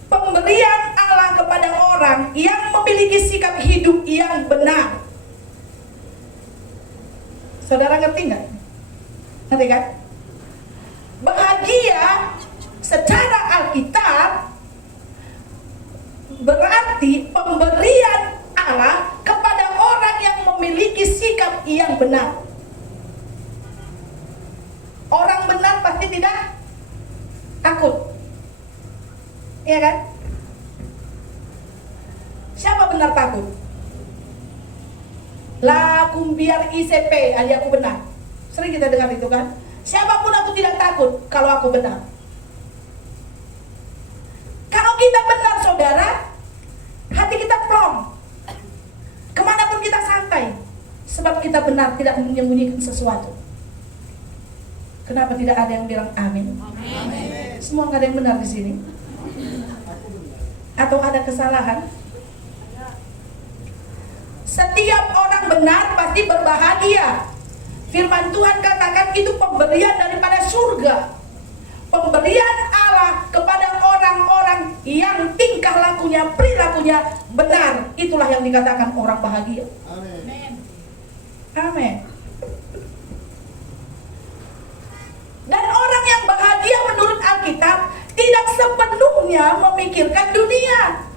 Pemberian Allah kepada orang yang memiliki sikap hidup yang benar. Saudara ngerti nggak? Ngerti kan? Bahagia secara Alkitab berarti pemberian Allah kepada orang yang memiliki sikap yang benar. Orang benar pasti tidak takut. Iya kan? Siapa benar takut? Lakum biar ICP, alias aku benar. Sering kita dengar itu kan? Siapapun aku tidak takut kalau aku benar. Kalau kita benar saudara, hati kita plong. Kemanapun kita santai. Sebab kita benar, tidak menyembunyikan sesuatu. Kenapa tidak ada yang bilang amin? Amin. Semua nggak ada yang benar di sini. Atau ada kesalahan? Setiap orang benar pasti berbahagia. Firman Tuhan katakan itu pemberian daripada surga. Pemberian Allah kepada orang-orang yang tingkah lakunya, perilakunya benar. Itulah yang dikatakan orang bahagia. Amin. Amin. Dan orang yang bahagia menurut Alkitab tidak sepenuhnya memikirkan dunia.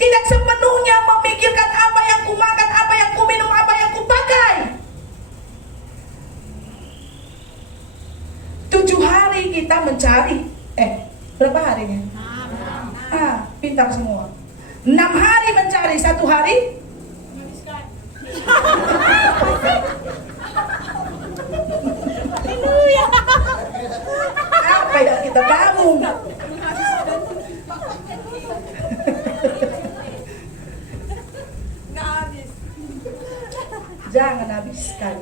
Tidak sepenuhnya memikirkan apa yang kumakan, apa yang kuminum, apa yang kupakai. 7 hari kita mencari. Berapa harinya? 6. Pintar semua. 6 hari mencari, 1 hari apa yang kita gabung? Jangan habiskan.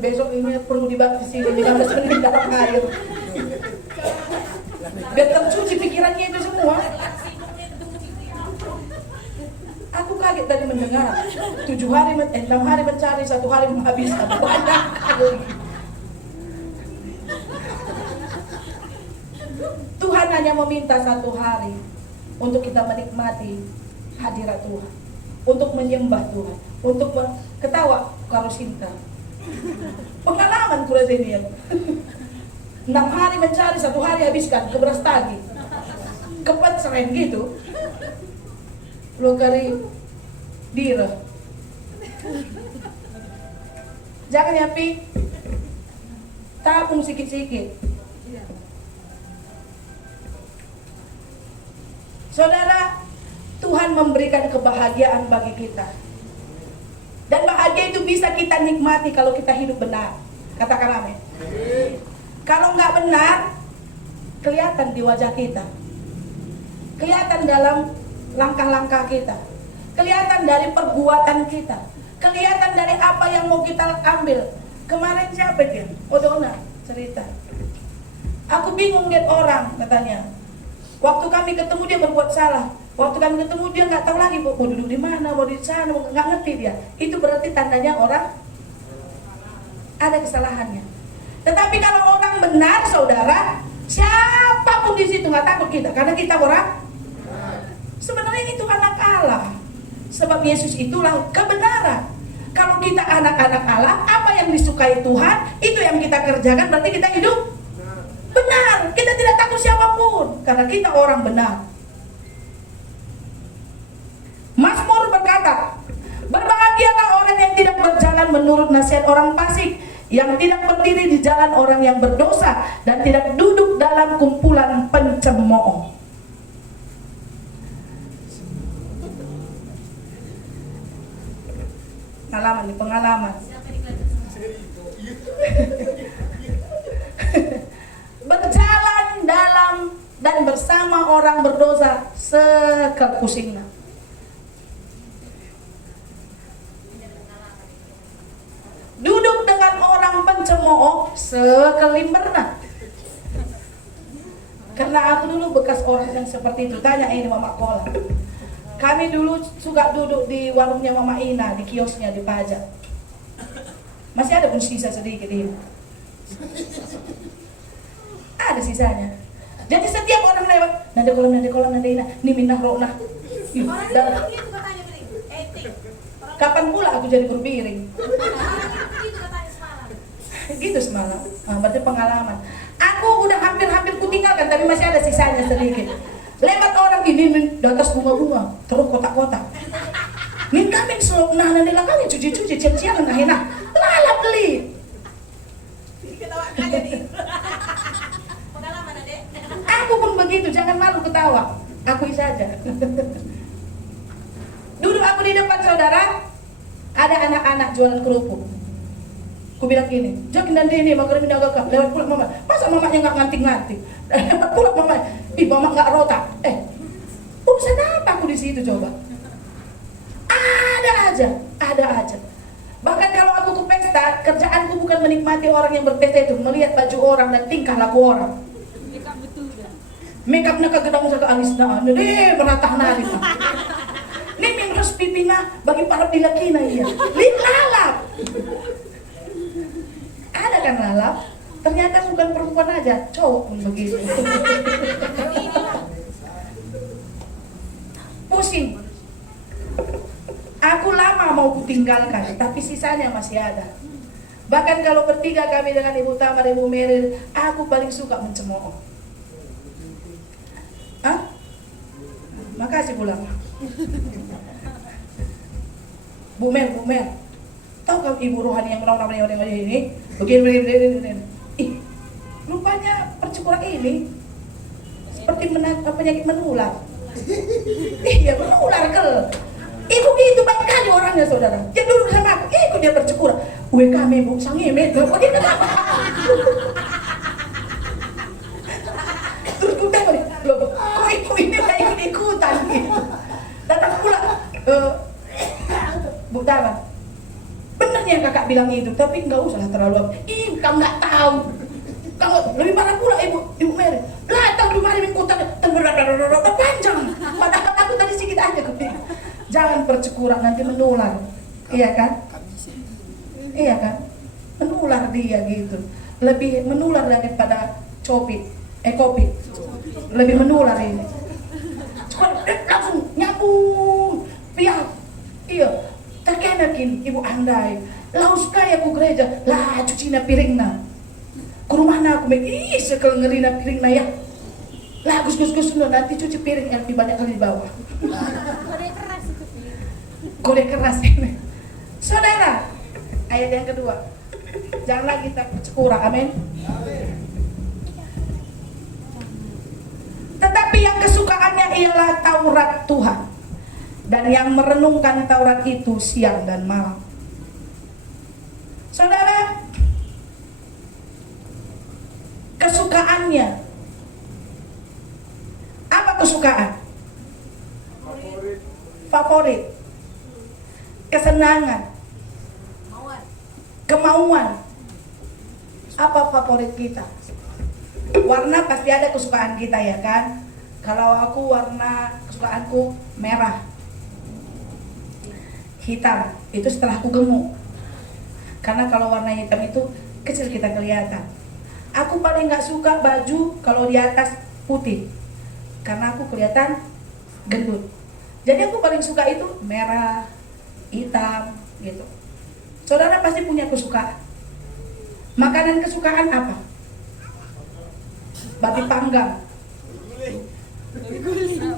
Besok ini perlu dibaptis ini 15 menit dalam air. Biar tercuci pikirannya itu semua. Aku kaget tadi mendengar 6 hari mencari, 1 hari menghabiskan. Banyak kali. Tuhan hanya meminta 1 hari untuk kita menikmati hadirat Tuhan, untuk menyembah Tuhan, untuk ketawa kalau cinta. Pengalaman kurang ini ya. 6 hari mencari, 1 hari habiskan ke beras tagi. Kepat selain gitu. Lo kari dira. Jangan ya Pi. Tabung sikit-sikit. Saudara, Tuhan memberikan kebahagiaan bagi kita. Dan bahagia itu bisa kita nikmati kalau kita hidup benar. Katakan amin. Kalau nggak benar, kelihatan di wajah kita. Kelihatan dalam langkah-langkah kita. Kelihatan dari perbuatan kita. Kelihatan dari apa yang mau kita ambil. Kemarin siapa dia? Odona cerita. Aku bingung lihat orang, katanya. Waktu kami ketemu dia berbuat salah. Waktu kami ketemu dia nggak tahu lagi mau duduk di mana, mau di sana, nggak ngerti dia. Itu berarti tandanya orang ada kesalahannya. Tetapi kalau orang benar, saudara, siapapun di situ nggak takut kita, karena kita orang. Sebenarnya itu anak Allah. Sebab Yesus itulah kebenaran. Kalau kita anak-anak Allah, apa yang disukai Tuhan, itu yang kita kerjakan, berarti kita hidup benar. Kita tidak takut siapapun, karena kita orang benar. Mazmur berkata, berbahagialah orang yang tidak berjalan menurut nasihat orang fasik, yang tidak berdiri di jalan orang yang berdosa, dan tidak duduk dalam kumpulan pencemooh. Pengalaman. Berjalan dalam dan bersama orang berdosa sekepusingnya. Duduk dengan orang pencemooh sekelimberna. Karena aku dulu bekas orang yang seperti itu. Tanya ini Mama Kola. Kami dulu suka duduk di warungnya Mama Ina, di kiosnya, di pajak. Masih ada pun sisa sedikit ini. Ada sisanya. Jadi setiap orang lewat, nade kolam, nade Ina, ini minah rona. Dan kapan pula aku jadi berpiring? Gitu semalam. Berarti pengalaman. Aku udah hampir kutinggalkan, tapi masih ada sisanya sedikit. Lewat orang ini di atas bunga-bunga, terus kotak-kotak. Nih kami selok nanti kali cuci-cuci cian-cian nah lalap li. Aku pun begitu, jangan malu ketawa. Akui saja. Dulu aku di depan saudara, ada anak-anak jualan kerupuk. Aku bilang gini, jangan nanti ini makan minyak gagak. Lewat pula mama, masa mamanya nggak nganting-nganting? Lewat pula mama, ih mama nggak rotak. Urusan apa aku di situ coba? Ada aja. Bahkan kalau aku ke pesta, kerjaanku bukan menikmati orang yang berpesta itu, melihat baju orang dan tingkah laku orang. Make upnya kegedang ke alis na, nih meratah nari. Nih mingros pipina bagi para dilakina iya. Lalap. Ada kan lalap? Ternyata bukan perempuan aja, cowok pun begitu. Pusing. Aku lama mau kutinggalkan, tapi sisanya masih ada. Bahkan kalau bertiga kami dengan Ibu Tamar, Ibu Meril, aku paling suka mencemooh. Hah? Makasih pulang. Bu Mer, tahu kan Ibu Rohani yang merawat ini? Begini. Ih, rupanya percukuran ini seperti penyakit menular. Iya, menular kel. Ibu itu banyak kali orangnya saudara. Dia dulu sama aku, ikut dia bercukuran. Kami bu sangimet, begini kenapa? Terus ku tengok nih, loh, kok ini kayak ikut-ikutan gitu. Datang pula, Bu Tama. Benar yang kakak bilang itu, tapi nggak usah terlalu. Kamu nggak tahu. Kamu lebih parah pula Ibu Mary. Datang di mari mengkutan, panjang. Padahal aku tadi sedikit aja kepikiran. Jangan percukuran nanti menular, iya kan? Iya kan? Menular dia gitu. Lebih menular daripada kopi. Lebih menular ini. Langsung nyambung, piak. Iya. Terkenakin Ibu andai, laus kaya ku gereja, lah cuci na piring na. Ke rumahnya aku ih sekal ngeri na piring na ya. Lah gus nanti cuci piring LP banyak kali di bawah. Kode keras ini. Saudara, ayat yang kedua. Janganlah kita kurang, amin. Tetapi yang kesukaannya ialah Taurat Tuhan, dan yang merenungkan Taurat itu siang dan malam. Saudara, kesukaannya apa? Kesukaan favorit, kesenangan, kemauan. Apa favorit kita? Warna pasti ada kesukaan kita ya kan. Kalau aku warna kesukaanku merah, hitam itu setelah aku gemuk. Karena kalau warna hitam itu kecil kita kelihatan. Aku paling nggak suka baju kalau di atas putih, karena aku kelihatan gendut. Jadi aku paling suka itu merah, hitam gitu. Saudara pasti punya kesukaan. Makanan kesukaan apa? Babi panggang.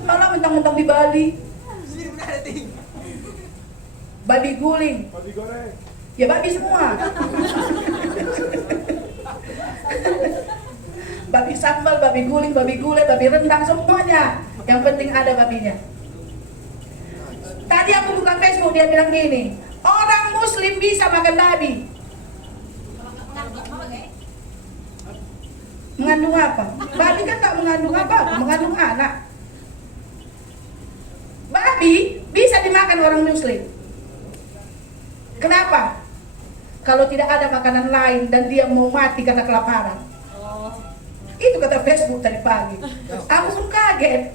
Malah mentang-mentang di Bali. Babi guling. Ya babi semua. Babi sambal, babi guling, babi gulai, babi rendang, semuanya. Yang penting ada babinya. Tadi aku buka Facebook, dia bilang gini, orang muslim bisa makan babi. Mengandung apa? Babi kan tak mengandung apa-apa, mengandung anak. Babi bisa dimakan orang muslim. Kenapa? Kalau tidak ada makanan lain dan dia mau mati karena kelaparan. Itu kata Facebook tadi pagi. Aku pun kaget.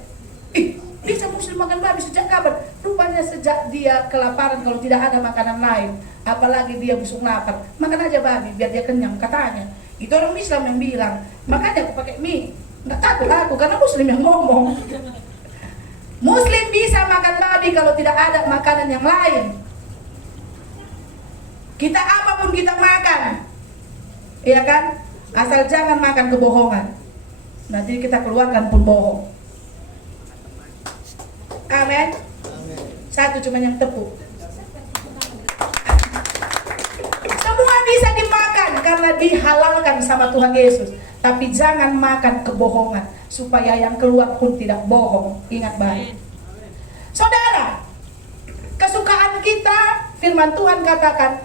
Ih, bisa muslim makan babi sejak kapan? Rupanya sejak dia kelaparan, kalau tidak ada makanan lain, apalagi dia busuk lapar, makan aja babi biar dia kenyang katanya. Itu orang Islam yang bilang. Makanya aku pakai mie. Nggak takut aku karena muslim yang ngomong. Muslim bisa makan babi kalau tidak ada makanan yang lain. Kita apapun kita makan, iya kan? Asal jangan makan kebohongan. Nanti kita keluarkan pun bohong. Amin. Satu cuma yang tepuk. Semua bisa dimakan karena dihalalkan sama Tuhan Yesus. Tapi jangan makan kebohongan, supaya yang keluar pun tidak bohong. Ingat baik. Saudara, kesukaan kita, firman Tuhan katakan,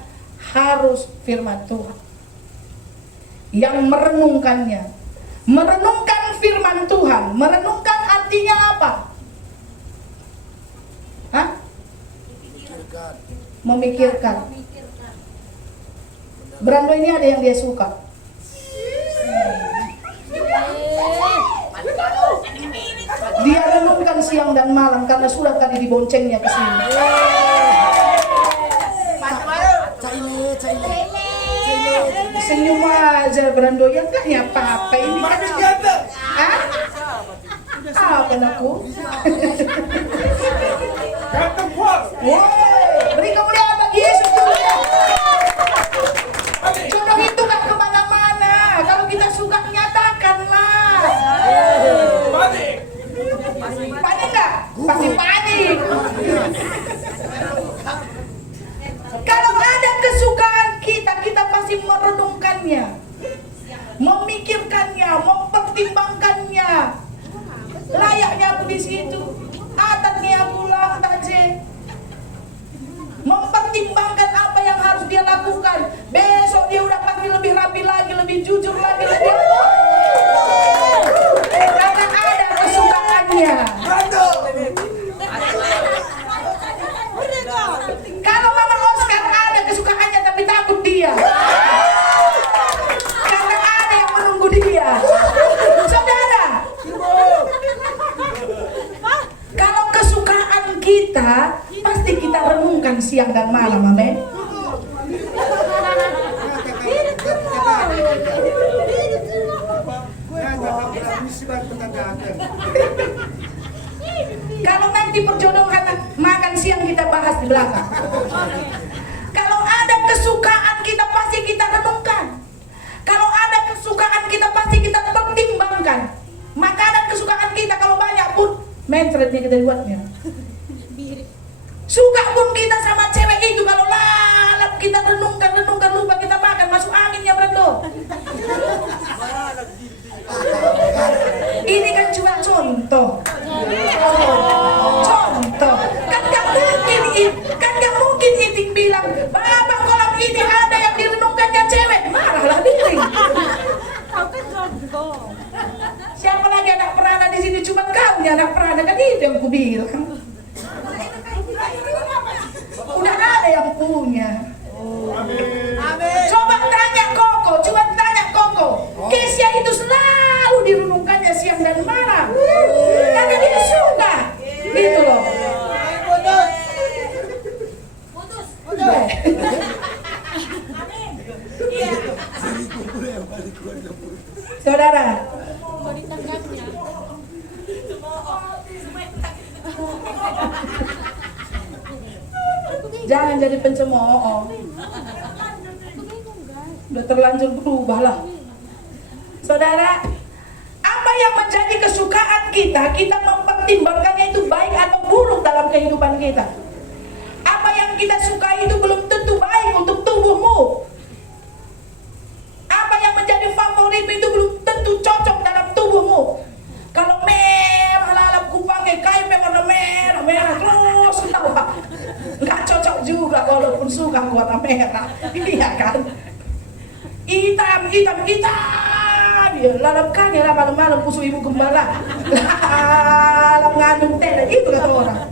harus firman Tuhan. Yang merenungkannya. Merenungkan firman Tuhan. Merenungkan artinya apa? Hah? Memikirkan. Brando ini ada yang dia suka. Dia renungkan siang dan malam karena sudah tadi diboncengnya ke sini. Senyum aja Brando, ya enggak ya apa-apa ini kan. Hah? Apa aku? Beri kemuliaan bagi Yesus juga. Jodoh itu gak kemana-mana. Kalau kita suka nyatakanlah. Panik gak? Pasti panik. Kalau ada kesukaan kita, kita pasti merenungkannya, memikirkannya, mempertimbangkannya. Layaknya aku di situ, atatnya pulang taje, mempertimbangkan apa yang harus dia lakukan. Besok dia udah pasti lebih rapi lagi, lebih jujur lagi, lebih karena ada kesukaannya. Kalau Mama Oscar ada kesukaannya tapi takut dia, karena ada yang menunggu dia. Saudara, kalau kesukaan kita pasti kita renungkan siang dan malam, amin. Kalau nanti perjodohan makan siang kita bahas di belakang. Kalau ada kesukaan kita pasti kita renungkan. Kalau ada kesukaan berarti kita buatnya. Suka pun kita sama cewek itu, kalau lalap kita renungkan lupa kita makan, masuk anginnya Brando. Ini kan cuma contoh. Contoh. Kan gak mungkin Iting bilang, "Bapak, kolam ini ada yang direnungkannya cewek." Marahlah Iting. Siapa lagi anak peranan di sini? Cuma kau nih anak peranan, kan itu yang ku bilang. Udah ada yang punya. Coba tanya Koko. Kesia itu selalu direnungkannya siang dan malam. Karena dia suka. Gitu loh. Saudara, jangan jadi pencemooh. Udah terlanjur berubah lah. Saudara, apa yang menjadi kesukaan kita, kita mempertimbangkannya itu baik atau buruk dalam kehidupan kita. Apa yang kita sukai itu belum tentu baik untuk tubuhmu. Apa yang menjadi favorit itu belum tentu cocok dalam tubuhmu. Kalau merah lalap ku pakai kain warna merah terus tahu nggak cocok juga walaupun suka warna merah. Iya kan? Hitam ya, lalap kan ya malam-malam pusu ibu gembala. Lalap ngandung teh itu kata orang.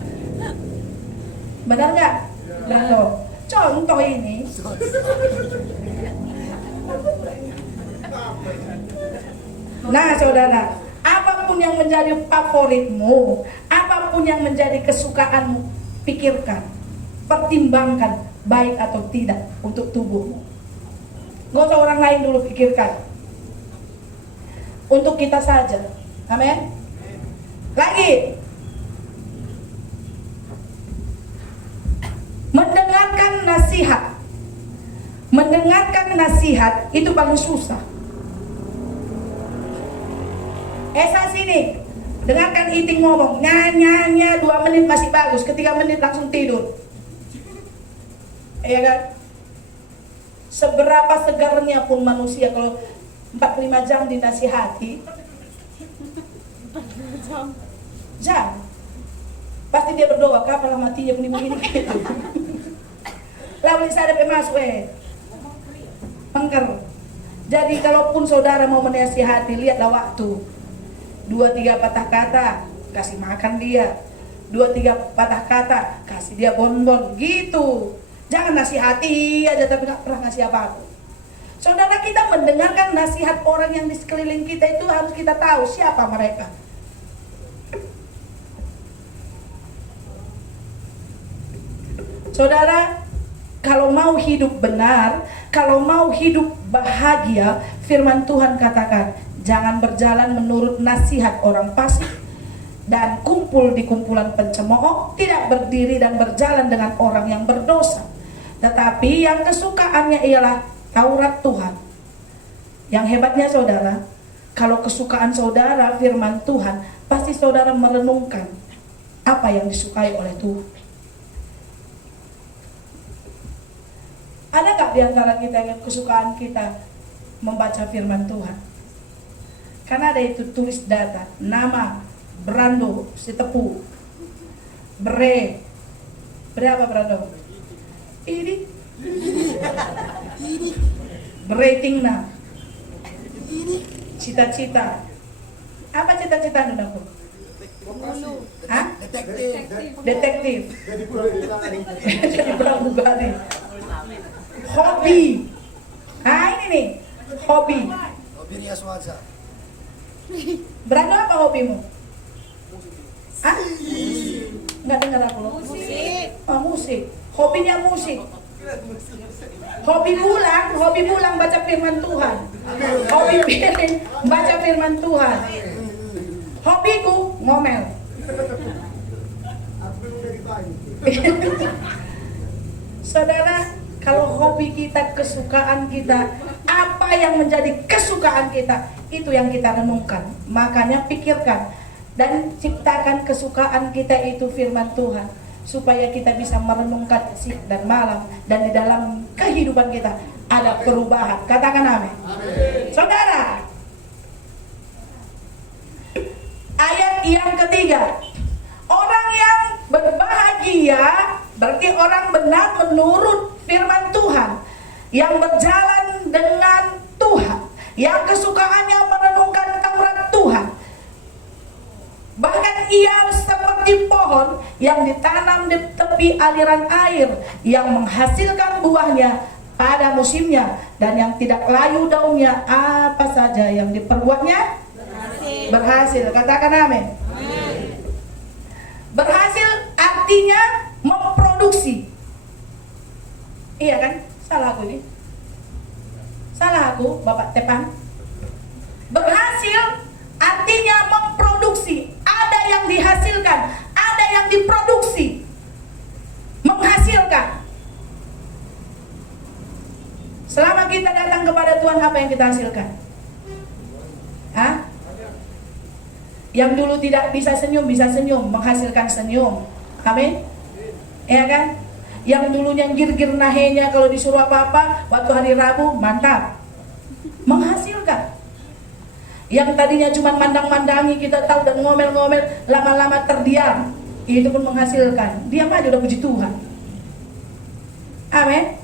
Benar nggak? Lalu contoh ini. Nah saudara, apapun yang menjadi favoritmu, apapun yang menjadi kesukaanmu, pikirkan, pertimbangkan baik atau tidak untuk tubuhmu. Gak usah orang lain dulu pikirkan. Untuk kita saja. Amin. Lagi. Mendengarkan nasihat itu paling susah. Esa sini, dengarkan Iting ngomong, nyanyi 2 menit masih bagus, ketiga menit langsung tidur. Iya kan? Seberapa segarnya pun manusia kalau 45 jam dinasihati. Jam. Pasti dia berdoa, kapan lah matinya begini gitu. Lalu sadap masuk mengker. Jadi kalaupun saudara mau menasihati, lihatlah waktu. 2-3 patah kata, kasih makan dia. 2-3 patah kata, kasih dia bonbon gitu. Jangan nasihati aja tapi gak pernah ngasih apa-apa. Saudara, kita mendengarkan nasihat orang yang di sekeliling kita itu harus kita tahu siapa mereka. Saudara, kalau mau hidup benar, kalau mau hidup bahagia, firman Tuhan katakan, jangan berjalan menurut nasihat orang fasik dan kumpul di kumpulan pencemooh, tidak berdiri dan berjalan dengan orang yang berdosa. Tetapi yang kesukaannya ialah Taurat Tuhan. Yang hebatnya saudara, kalau kesukaan saudara firman Tuhan, pasti saudara merenungkan apa yang disukai oleh Tuhan. Ada gak di antara kita yang kesukaan kita membaca firman Tuhan? Karena ada itu tulis data, nama, Brando, Sitepu, berapa Brando? Ini berating na cita-cita. Apa cita-cita anda aku? Hah? Detektif. Jadi pramugari. Hobi. Ah ini nih, hobi. Berapa apa hobimu? Hah? Nggak dengar aku loh. Musik. Oh, musik. Hobinya musik. Hobi pulang baca firman Tuhan. Hobi baca firman Tuhan. Hobiku ngomel. Saudara, kalau hobi kita, kesukaan kita, apa yang menjadi kesukaan kita, itu yang kita renungkan. Makanya pikirkan, dan ciptakan kesukaan kita itu firman Tuhan, supaya kita bisa merenungkan siang dan malam, dan di dalam kehidupan kita ada perubahan. Katakan amin. Saudara, ayat yang ketiga, orang yang berbahagia berarti orang benar menurut firman Tuhan, yang berjalan dengan Tuhan, yang kesukaannya merenungkan Taurat Tuhan. Bahkan ia seperti pohon yang ditanam di tepi aliran air, yang menghasilkan buahnya pada musimnya, dan yang tidak layu daunnya. Apa saja yang diperbuatnya berhasil. Katakan amin. Berhasil artinya memproduksi. Iya kan? Salah aku ini? Salah aku, Bapak Tepan? Berhasil artinya memproduksi. Ada yang dihasilkan, ada yang diproduksi. Menghasilkan. Selama kita datang kepada Tuhan, apa yang kita hasilkan? Hah? Yang dulu tidak bisa senyum, menghasilkan senyum. Amin. Ya kan? Yang dulunya gir-gir nahenya kalau disuruh apa-apa, waktu hari Rabu mantap, menghasilkan. Yang tadinya cuma mandang-mandangi, kita tahu, dan ngomel-ngomel, lama-lama terdiam, itu pun menghasilkan. Diam aja udah puji Tuhan. Amin.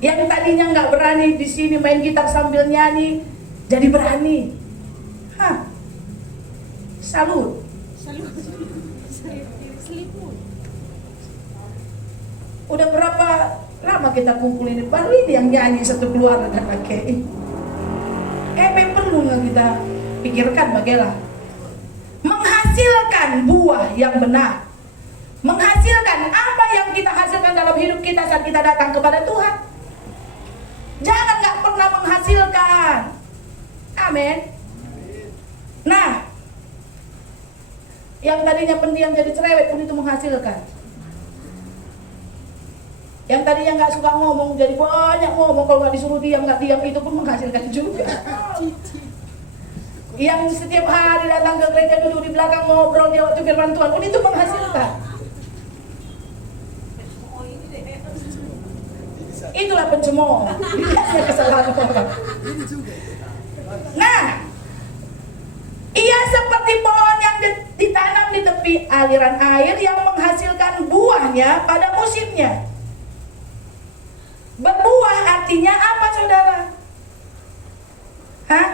Yang tadinya nggak berani di sini main gitar sambil nyanyi, jadi berani. Hah? Salut. Udah berapa lama kita kumpul ini, baru ini yang nyanyi satu keluarga kan pakai. Perlu nggak kita pikirkan bagaimana menghasilkan buah yang benar, menghasilkan apa yang kita hasilkan dalam hidup kita saat kita datang kepada Tuhan. Jangan nggak pernah menghasilkan. Amin. Nah, yang tadinya pendiam jadi cerewet pun itu menghasilkan. Yang tadinya nggak suka ngomong jadi banyak ngomong, kalau nggak disuruh diam nggak diam, itu pun menghasilkan juga. Yang setiap hari datang ke gereja duduk di belakang ngobrol dia waktu firman Tuhan pun itu menghasilkan. Itulah pencemooh. Ini kesalahan orang. Nah, ia seperti pohon yang ditanam di tepi aliran air, yang menghasilkan buahnya pada musimnya. Berbuah artinya apa, saudara? Hah?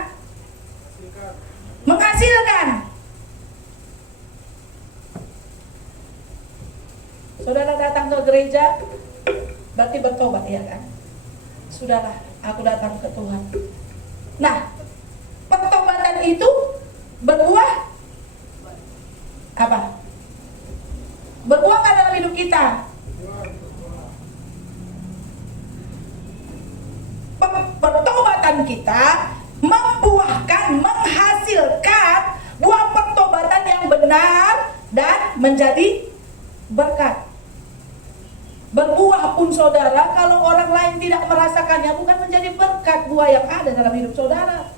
Menghasilkan. Saudara datang ke gereja, berarti bertobat, ya kan? Sudahlah, aku datang ke Tuhan. Nah, pertobatan itu berbuah apa? Berbuah kan dalam hidup kita? Pertobatan kita membuahkan, menghasilkan buah pertobatan yang benar dan menjadi berkat. Berbuah pun, saudara, kalau orang lain tidak merasakannya, bukan menjadi berkat buah yang ada dalam hidup saudara.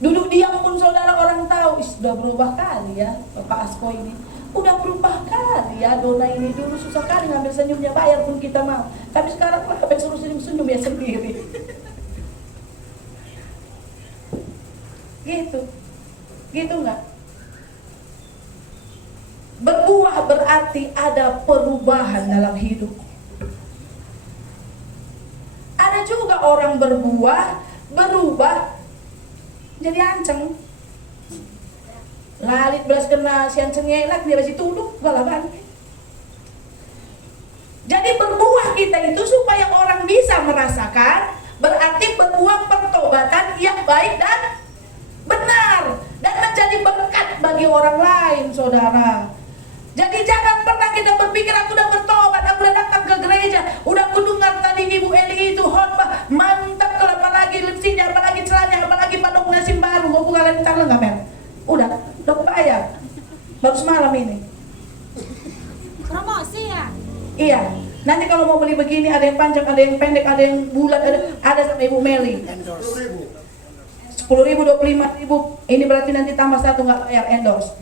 Duduk diam pun, saudara, orang tahu, sudah berubah kali ya Bapak Asko ini. Udah berubah kali ya Dona ini, dulu susah kali ngambil senyumnya, bayar pun kita mau. Tapi sekarang lah sampai suruh senyum ya sendiri. Gitu nggak? Berbuah berarti ada perubahan dalam hidup. Ada juga orang berubah jadi anceng. Lalit belas kena siang cengelak, dia masih tuduh balaban. Jadi berbuah kita itu supaya orang bisa merasakan, berarti berbuah pertobatan yang baik dan benar, dan menjadi berkat bagi orang lain, saudara. Jadi jangan pernah kita berpikir, aku udah bertobat, aku udah datang ke gereja, udah mendengar tadi Ibu Eli itu khotbah mantap, apalagi lipsinya, apalagi celananya, apalagi padong nasi baru, mau kalian tahu nggak, Mer? Udah bayar, baru semalam ini. Promosi ya? Iya. Nanti kalau mau beli begini, ada yang panjang, ada yang pendek, ada yang bulat, ada sama Ibu Meli. 10.000, 25.000, ini berarti nanti tambah satu nggak bayar endorse.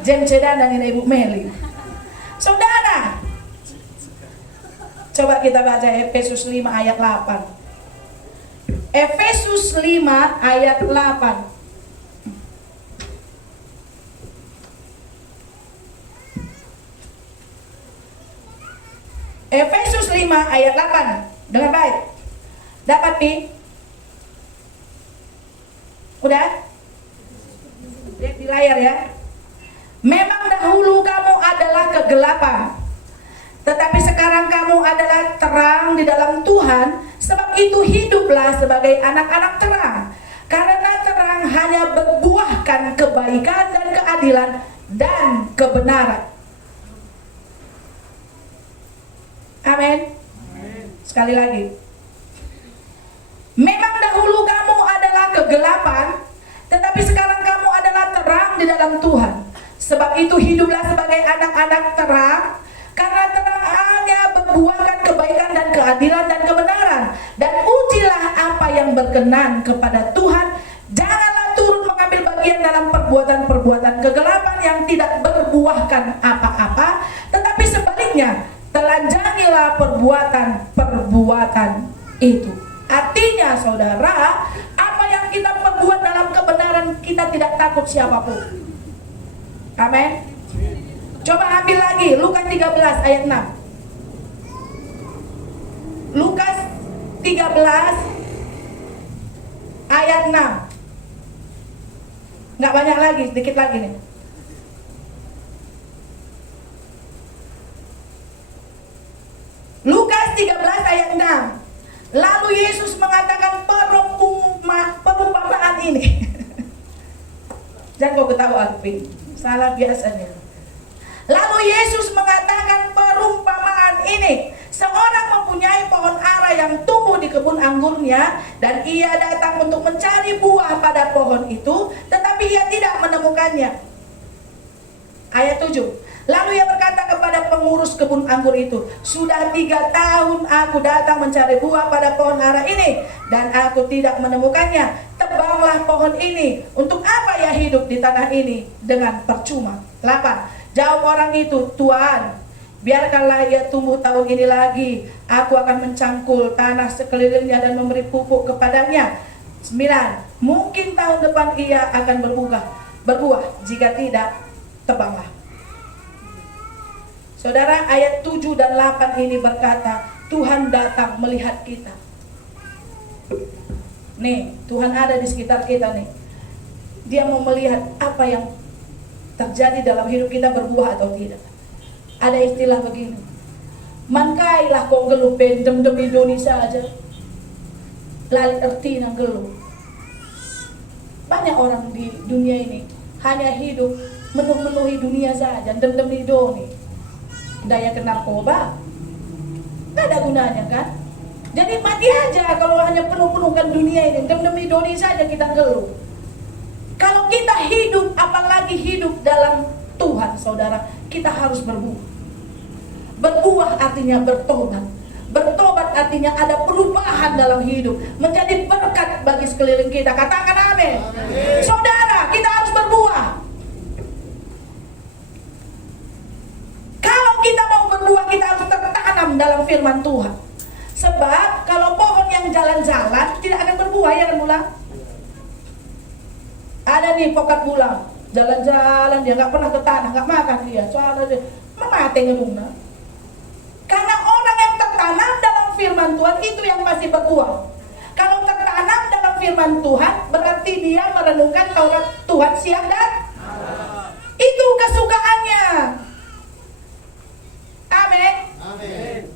Jem Cedan dan Ibu Meli. Saudara, coba kita baca Efesus 5 ayat 8. Efesus 5 ayat 8. Efesus 5 ayat 8. Dengar baik. Dapat Pi? Udah? Lihat di layar ya. Memang dahulu kamu adalah kegelapan, tetapi sekarang kamu adalah terang di dalam Tuhan. Sebab itu hiduplah sebagai anak-anak terang. Karena terang hanya berbuahkan kebaikan dan keadilan dan kebenaran. Amin. Sekali lagi. Memang dahulu kamu adalah kegelapan, tetapi sekarang kamu adalah terang di dalam Tuhan. Sebab itu hiduplah sebagai anak-anak terang, karena terang hanya berbuahkan kebaikan dan keadilan dan kebenaran. Dan ujilah apa yang berkenan kepada Tuhan. Janganlah turut mengambil bagian dalam perbuatan-perbuatan kegelapan yang tidak berbuahkan apa-apa, tetapi sebaliknya telanjangilah perbuatan-perbuatan itu. Artinya saudara, apa yang kita perbuat dalam kebenaran, kita tidak takut siapapun. Amin. Coba ambil lagi Lukas 13 ayat 6. Lukas 13 ayat 6. Nggak banyak lagi, sedikit lagi nih. Lukas 13 ayat 6. Lalu Yesus mengatakan perumpamaan ini. Jangan kau ketawa Alvin, salah biasanya. Lalu Yesus mengatakan perumpamaan ini. Seorang mempunyai pohon ara yang tumbuh di kebun anggurnya, dan ia datang untuk mencari buah pada pohon itu, tetapi ia tidak menemukannya. Ayat 7. Lalu ia berkata kepada pengurus kebun anggur itu, sudah 3 tahun aku datang mencari buah pada pohon ara ini, dan aku tidak menemukannya. Tebanglah pohon ini. Untuk apa ia hidup di tanah ini dengan percuma? 8. Jawab orang itu, Tuhan, biarkanlah ia tumbuh tahun ini lagi. Aku akan mencangkul tanah sekelilingnya dan memberi pupuk kepadanya. 9. Mungkin tahun depan ia akan berbuah. Jika tidak, tebanglah. Saudara, ayat 7 dan 8 ini berkata, Tuhan datang melihat kita. Nih, Tuhan ada di sekitar kita nih. Dia mau melihat apa yang terjadi dalam hidup kita, berbuah atau tidak. Ada istilah begini, mankailah kau geluh pendem demi Indonesia aja, lali erti nang geluh. Banyak orang di dunia ini hanya hidup menuhi dunia saja, demi doni. Daya ke narkoba, nggak ada gunanya kan? Jadi mati aja kalau hanya penuh-penuhkan dunia ini, demi doni saja kita geluh. Kalau kita hidup, apalagi hidup dalam Tuhan, saudara, kita harus berbuah. Berbuah artinya bertobat. Bertobat artinya ada perubahan dalam hidup, menjadi berkat bagi sekeliling kita. Katakan amin. Saudara, kita harus berbuah. Kalau kita mau berbuah, kita harus tertanam dalam firman Tuhan. Sebab kalau pohon yang jalan-jalan tidak akan berbuah, ya kan Bulang? Ada nih pokat Bulang, jalan-jalan dia nggak pernah ke tanah, nggak makan dia, soalnya dia mati ngemungna. Karena orang yang tertanam dalam firman Tuhan itu yang pasti berbuah. Kalau tertanam dalam firman Tuhan, berarti dia merenungkan Taurat Tuhan siang dan itu kesukaannya. Amin. Amin.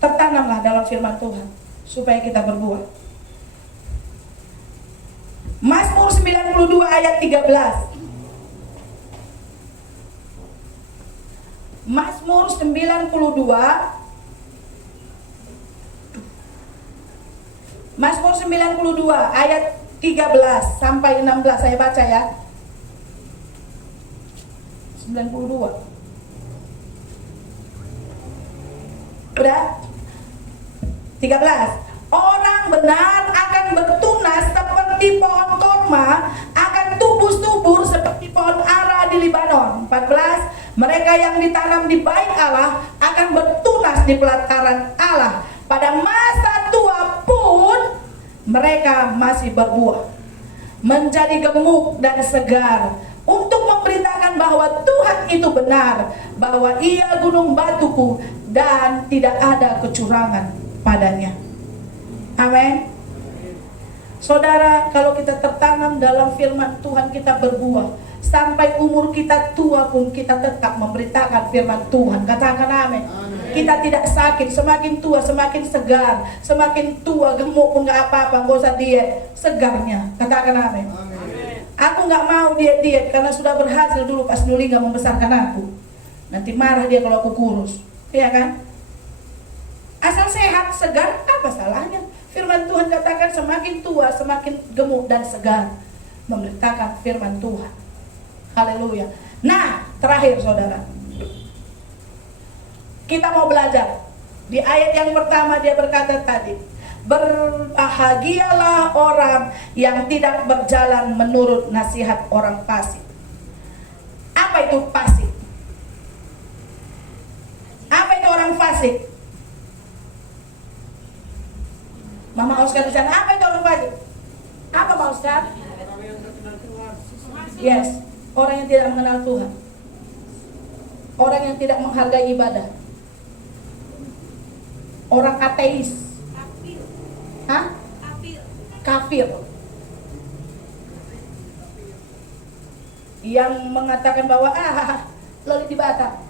Tertanamlah dalam firman Tuhan supaya kita berbuah. Mazmur 92 ayat 13. Mazmur 92 ayat 13 sampai 16 saya baca ya. 92. Udah? 13. Orang benar akan bertunas seperti pohon korma, akan tumbuh subur seperti pohon ara di Libanon. 14, mereka yang ditanam di bait Allah akan bertunas di pelataran Allah. Pada masa tua pun mereka masih berbuah, menjadi gemuk dan segar, untuk memberitakan bahwa Tuhan itu benar, bahwa Ia gunung batuku dan tidak ada kecurangan padanya. Amin. Saudara, kalau kita tertanam dalam firman Tuhan, kita berbuah. Sampai umur kita tua pun kita tetap memberitakan firman Tuhan. Katakan amin. Kita tidak sakit, semakin tua semakin segar, semakin tua gemuk pun gak apa-apa, gak usah diet, segarnya. Katakan amin. Aku gak mau diet-diet karena sudah berhasil dulu pas Nuli gak membesarkan aku. Nanti marah dia kalau aku kurus, iya kan? Asal sehat, segar, apa salahnya? Firman Tuhan katakan semakin tua semakin gemuk dan segar, memberitakan firman Tuhan. Haleluya. Nah, terakhir saudara, kita mau belajar. Di ayat yang pertama dia berkata tadi, berbahagialah orang yang tidak berjalan menurut nasihat orang fasik. Apa itu fasik? Apa itu orang fasik? Mama Oscar di sana, apa itu orang fasik? Apa Pak Oscar? Yes, orang yang tidak mengenal Tuhan. Orang yang tidak menghargai ibadah. Orang ateis. Hah? Kafir. Yang mengatakan bahwa loli di bata.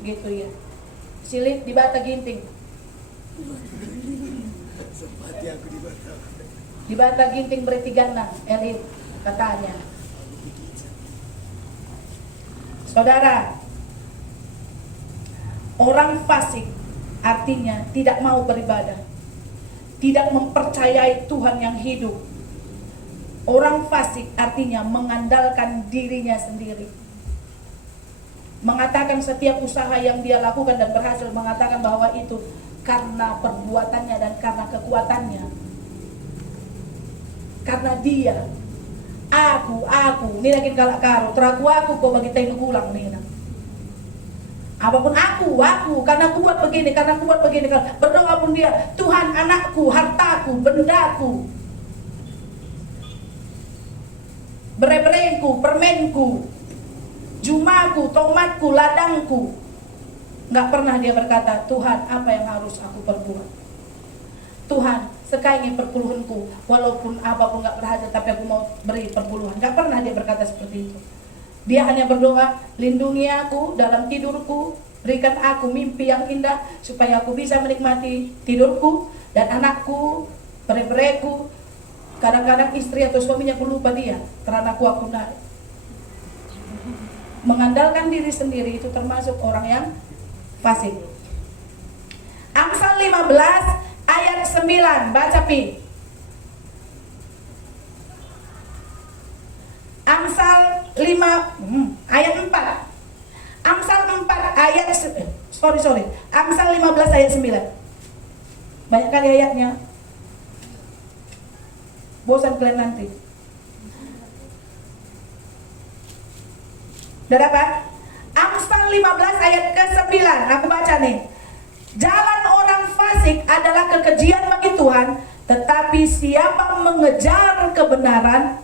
Gitu ya. Silit di bata ginting. Di bata ginting berarti gana, elit katanya. Saudara, orang fasik artinya tidak mau beribadah, tidak mempercayai Tuhan yang hidup. Orang fasik artinya mengandalkan dirinya sendiri, mengatakan setiap usaha yang dia lakukan dan berhasil, mengatakan bahwa itu karena perbuatannya dan karena kekuatannya, karena dia aku ini lagi galak karo teraku aku kok bagi tenu ulang nih. Apapun aku karena aku buat begini, berdoa pun dia, Tuhan anakku, hartaku, bendaku, bere-bereku, permenku, jumaku, tomatku, ladangku. Nggak pernah dia berkata, Tuhan apa yang harus aku perbuat? Tuhan sekai perpuluhanku, walaupun apapun nggak berhasil, tapi aku mau beri perpuluhan. Nggak pernah dia berkata seperti itu. Dia hanya berdoa, lindungi aku dalam tidurku, berikan aku mimpi yang indah, supaya aku bisa menikmati tidurku dan anakku, bere-bereku. Kadang-kadang istri atau suaminya pun lupa dia, karena aku naik. Mengandalkan diri sendiri itu termasuk orang yang fasik. Amsal 15 ayat 9, baca Pi. Amsal 5 ayat 4. Amsal 4 ayat Amsal 15 ayat 9. Banyak kali ayatnya. Bosan kalian nanti. Udah dapat? Amsal 15 ayat ke-9. Aku baca nih. Jalan orang fasik adalah kekejian bagi Tuhan, tetapi siapa mengejar kebenaran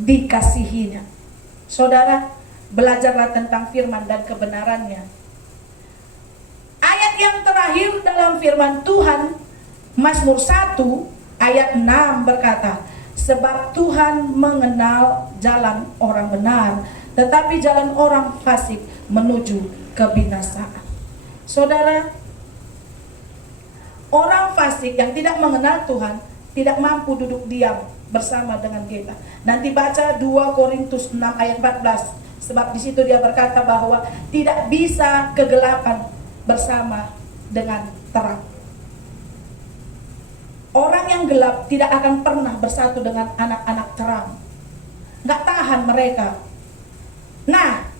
dikasihinya. Saudara, belajarlah tentang firman dan kebenarannya. Ayat yang terakhir dalam firman Tuhan, Mazmur 1 ayat 6 berkata, sebab Tuhan mengenal jalan orang benar, tetapi jalan orang fasik menuju kebinasaan. Saudara, orang fasik yang tidak mengenal Tuhan tidak mampu duduk diam bersama dengan kita. Nanti baca 2 Korintus 6 ayat 14. Sebab di situ dia berkata bahwa tidak bisa kegelapan bersama dengan terang. Orang yang gelap tidak akan pernah bersatu dengan anak-anak terang. Nggak tahan mereka. Nah,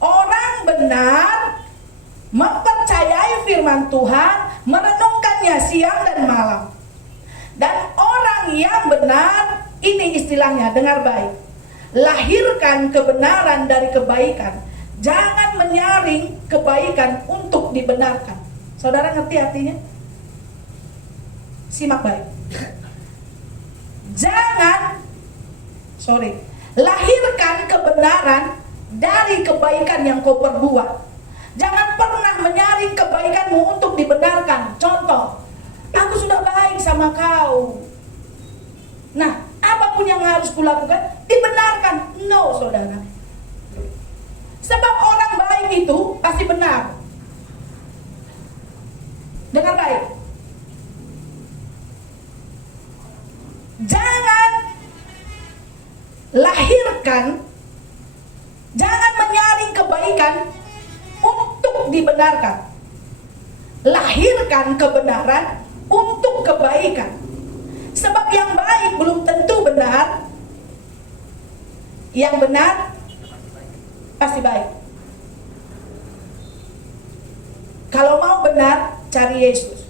orang benar mempercayai firman Tuhan, merenungkannya siang dan malam. Dan orang yang benar, ini istilahnya, dengar baik, lahirkan kebenaran dari kebaikan. Jangan menyaring kebaikan untuk dibenarkan. Saudara ngerti artinya? Simak baik. Lahirkan kebenaran dari kebaikan yang kau perbuat. Jangan pernah menyaring kebaikanmu untuk dibenarkan. Contoh, aku sudah baik sama kau. Nah, apapun yang harus kulakukan, dibenarkan. No, saudara. Sebab orang baik itu pasti benar. Dengar baik. Jangan jangan menyaring kebaikan untuk dibenarkan. Lahirkan kebenaran untuk kebaikan. Sebab yang baik belum tentu benar. Yang benar pasti baik. Kalau mau benar, cari Yesus.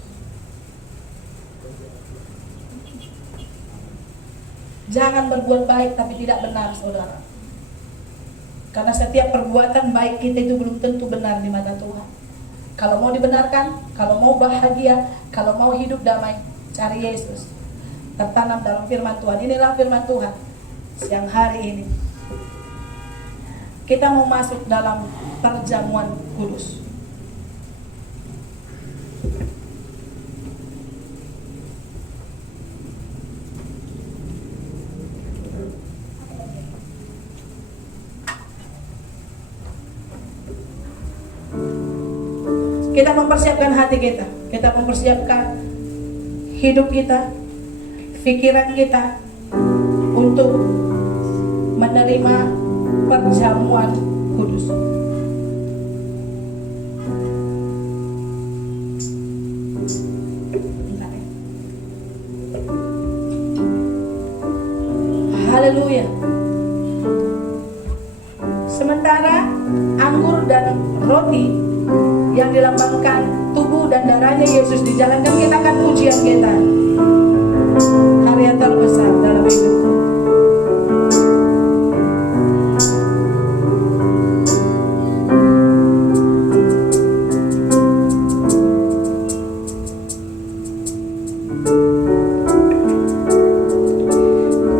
Jangan berbuat baik tapi tidak benar, saudara. Karena setiap perbuatan baik kita itu belum tentu benar di mata Tuhan. Kalau mau dibenarkan, kalau mau bahagia, kalau mau hidup damai, cari Yesus. Tertanam dalam firman Tuhan. Inilah firman Tuhan siang hari ini. Kita mau masuk dalam perjamuan kudus. Kita mempersiapkan hati kita mempersiapkan hidup kita, pikiran kita untuk menerima perjamuan kudus. Haleluya. Sementara anggur dan roti yang dilambangkan tubuh dan darahnya Yesus dijalankan, kita akan pujian kita, karya terbesar dalam hidupku.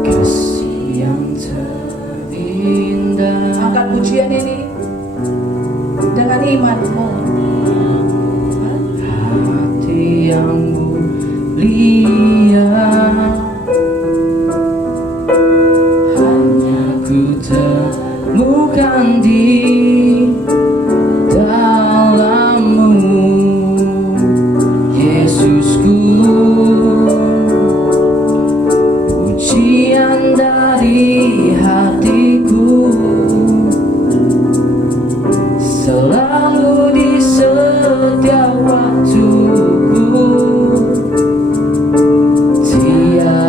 Kasih yang terindah, Angkat pujian ini dengan imanmu. hati yang mulia, hanya ku temukan di dalammu, Yesusku. Pujian dari hatiku selalu di setiap waktuku, tiada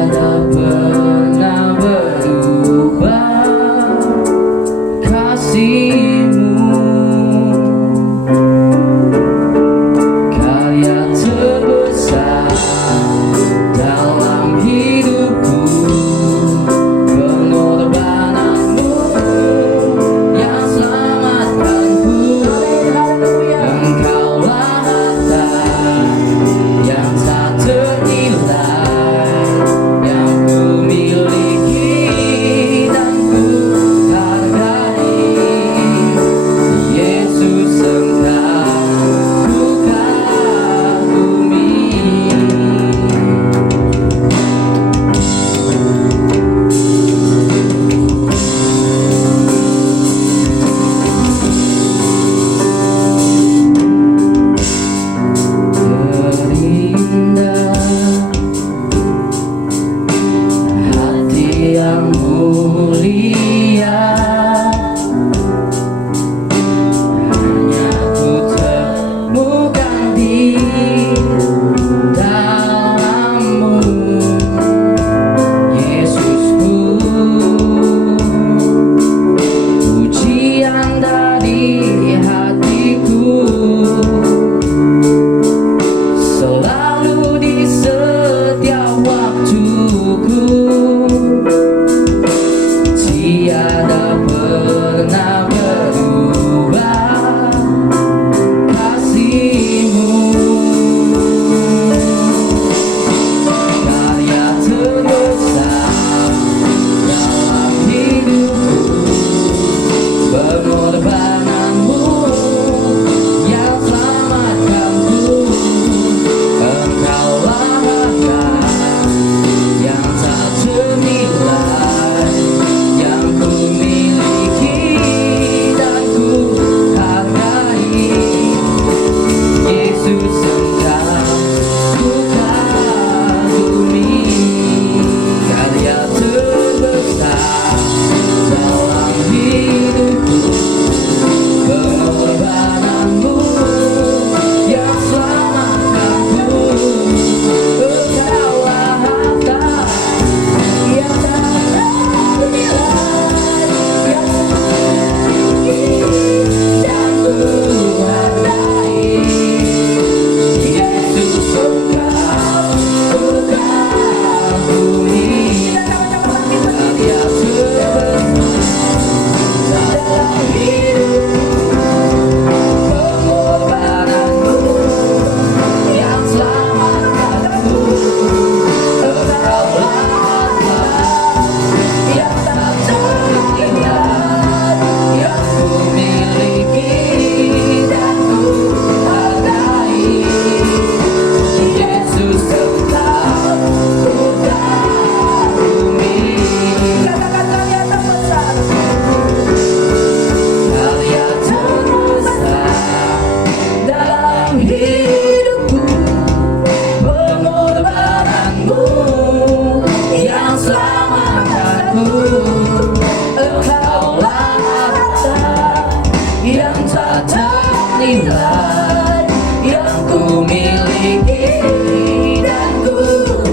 nilai yang ku miliki dan ku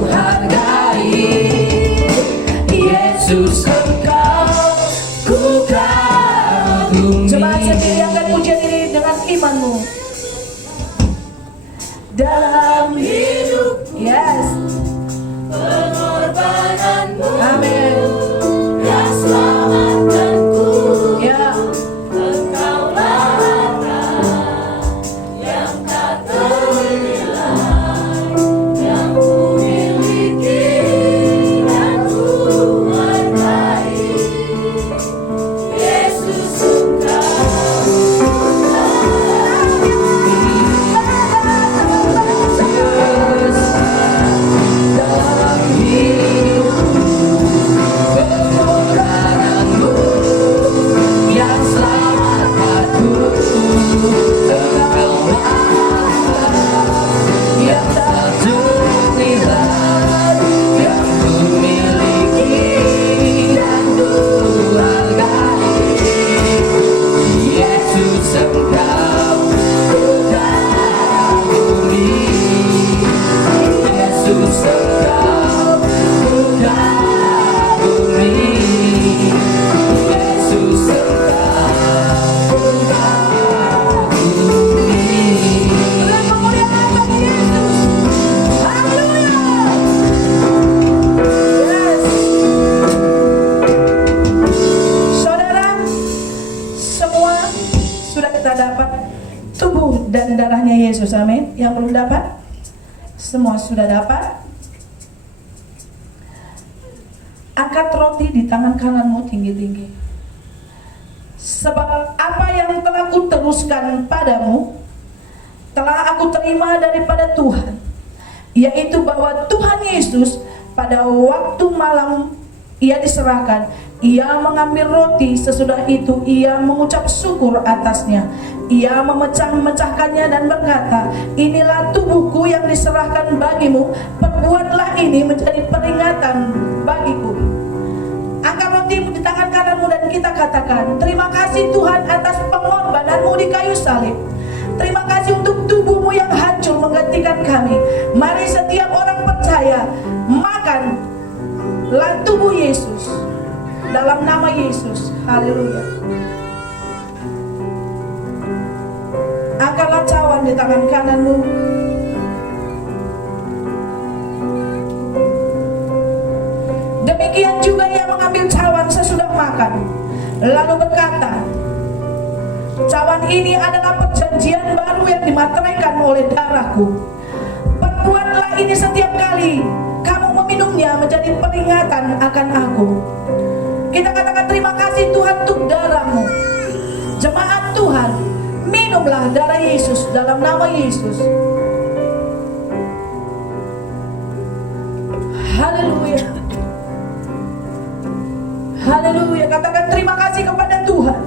hargai. Yesus Engkau ku kagumi. Jemaat sendiri akan pujian ini dengan imanmu. Dalam hidup, yes, Pengorbananmu amin. yang selamatkanku. Ya, Engkaulah harta yang tak ternilai yang ku miliki dan ku hargai. Yesus dalam hidup pengorbananmu yang selamatkanku. Engkaulah yang tak ternilai yang ku miliki dan ku hargai. Yesus Engkau ku kagumi. Yesus Engkau ku kagumi. Yesus Engkau ku kagumi. dengan kemuliaan bagi Yesus. Haleluya. Yes. Saudara, semua sudah kita dapat tubuh dan darahnya Yesus, amin. Yang belum dapat, semua sudah dapat. Angkat roti di tangan kananmu tinggi-tinggi. Sebab apa yang telah aku teruskan padamu telah aku terima daripada Tuhan, yaitu bahwa Tuhan Yesus pada waktu malam ia diserahkan, ia mengambil roti, sesudah itu ia mengucap syukur atasnya, ia memecah-mecahkannya dan berkata, inilah tubuhku yang diserahkan bagimu, perbuatlah ini menjadi peringatan bagiku. Angkat rotimu di tangan kananmu dan kita katakan, terima kasih Tuhan atas pengorbananmu di kayu salib. Terima kasih untuk tubuhmu yang hancur menggantikan kami. Mari setiap orang percaya makanlah tubuh Yesus dalam nama Yesus. Haleluya. Angkatlah cawan di tangan kananmu. Demikian juga ia mengambil cawan sesudah makan, lalu berkata, cawan ini adalah perjanjian baru yang dimateraikan oleh darahku. Perbuatlah ini setiap kali kamu meminumnya menjadi peringatan akan aku. Kita katakan terima kasih Tuhan untuk darahmu. Jemaat Tuhan, minumlah darah Yesus dalam nama Yesus. Haleluya. Haleluya. Katakan terima kasih kepada Tuhan.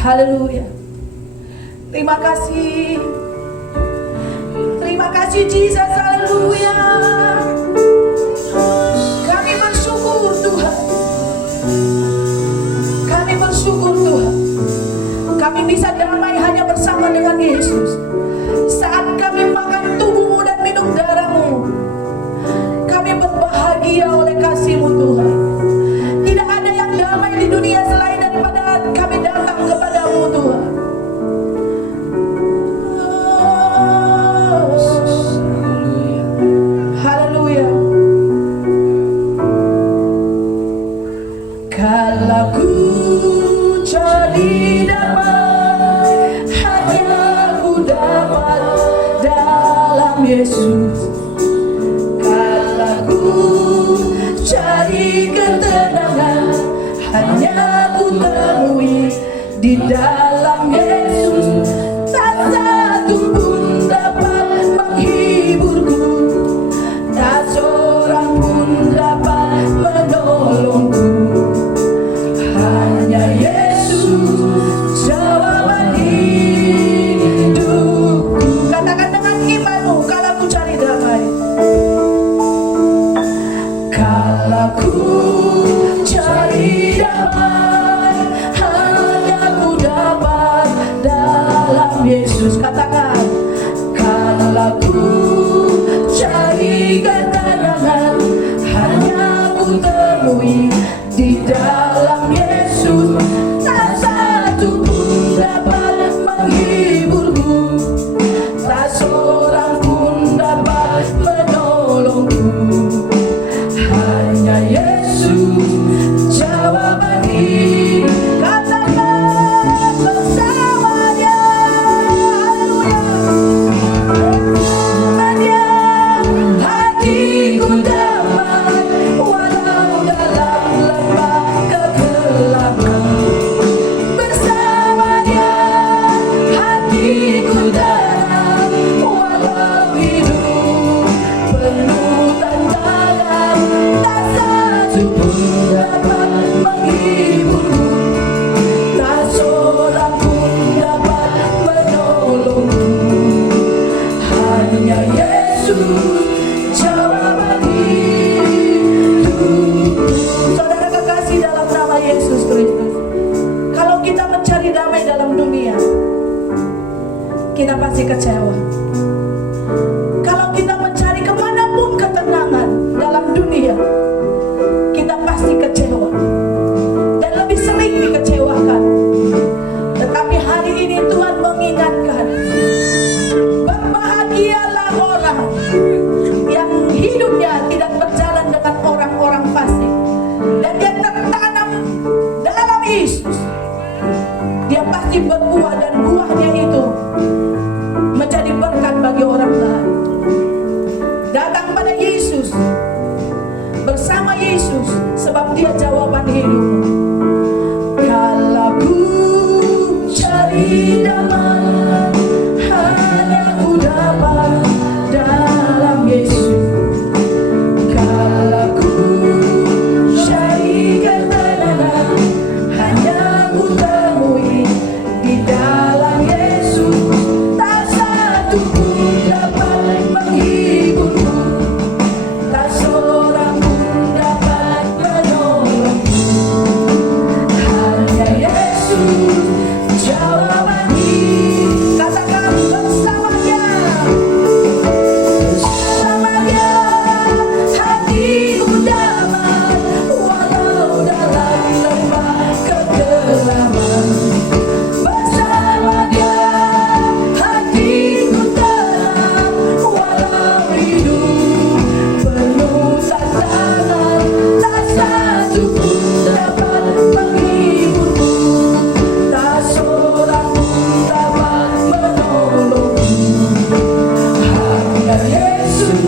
Haleluya. Terima kasih. Terima kasih Jesus. Haleluya. Kami bersyukur Tuhan. Kami bersyukur Tuhan. Kami bisa damai hanya bersama dengan Yesus. Saat kami makan tubuhmu dan minum darahmu, kami berbahagia oleh kasih-Mu Tuhan. Tidak ada yang damai di dunia selain daripada kami datang kepada-Mu Tuhan. Haleluya. Kalau ku jadi damai, hanya ku dapat dalam Yesus. Kalau ku cari ketenangan, hanya ku temui di dalam Yesus. Tak satu pun dapat menghiburku, tak seorang pun dapat menolongku. Hanya Yesus jawaban hidupku. Katakan dengan imanmu, kalau ku cari damai, kalau ku cari pasti kecewa. Kalau kita mencari kemanapun ketenangan dalam dunia, kita pasti kecewa dan lebih sering dikecewakan. Tetapi hari ini Tuhan mengingatkan, berbahagialah orang yang hidupnya tidak berjalan dengan orang-orang fasik dan dia tertanam dalam Yesus. Dia pasti berbuah dan buahnya itu menjadi berkat bagi orang lain. Datang pada Yesus, bersama Yesus, sebab dia jawaban hidup. Kalau ku cari damai, hanya ku dapat dalam Yesus. Kalau ku cari ketenangan, hanya ku temui di dalam Yesus. Tak satu pun dapat menghiburku, tak seorang pun dapat menolongku. Hanya Yesus jawaban hidup. Katakan bersamanya, bersamanya hatiku damai, walau dalam lembah kegelapan. Bersamanya hatiku tenang, walau hidup penuh tantangan. Tak satu pun dapat menghiburku, tak seorang pun dapat menolongku. Hanya Yesus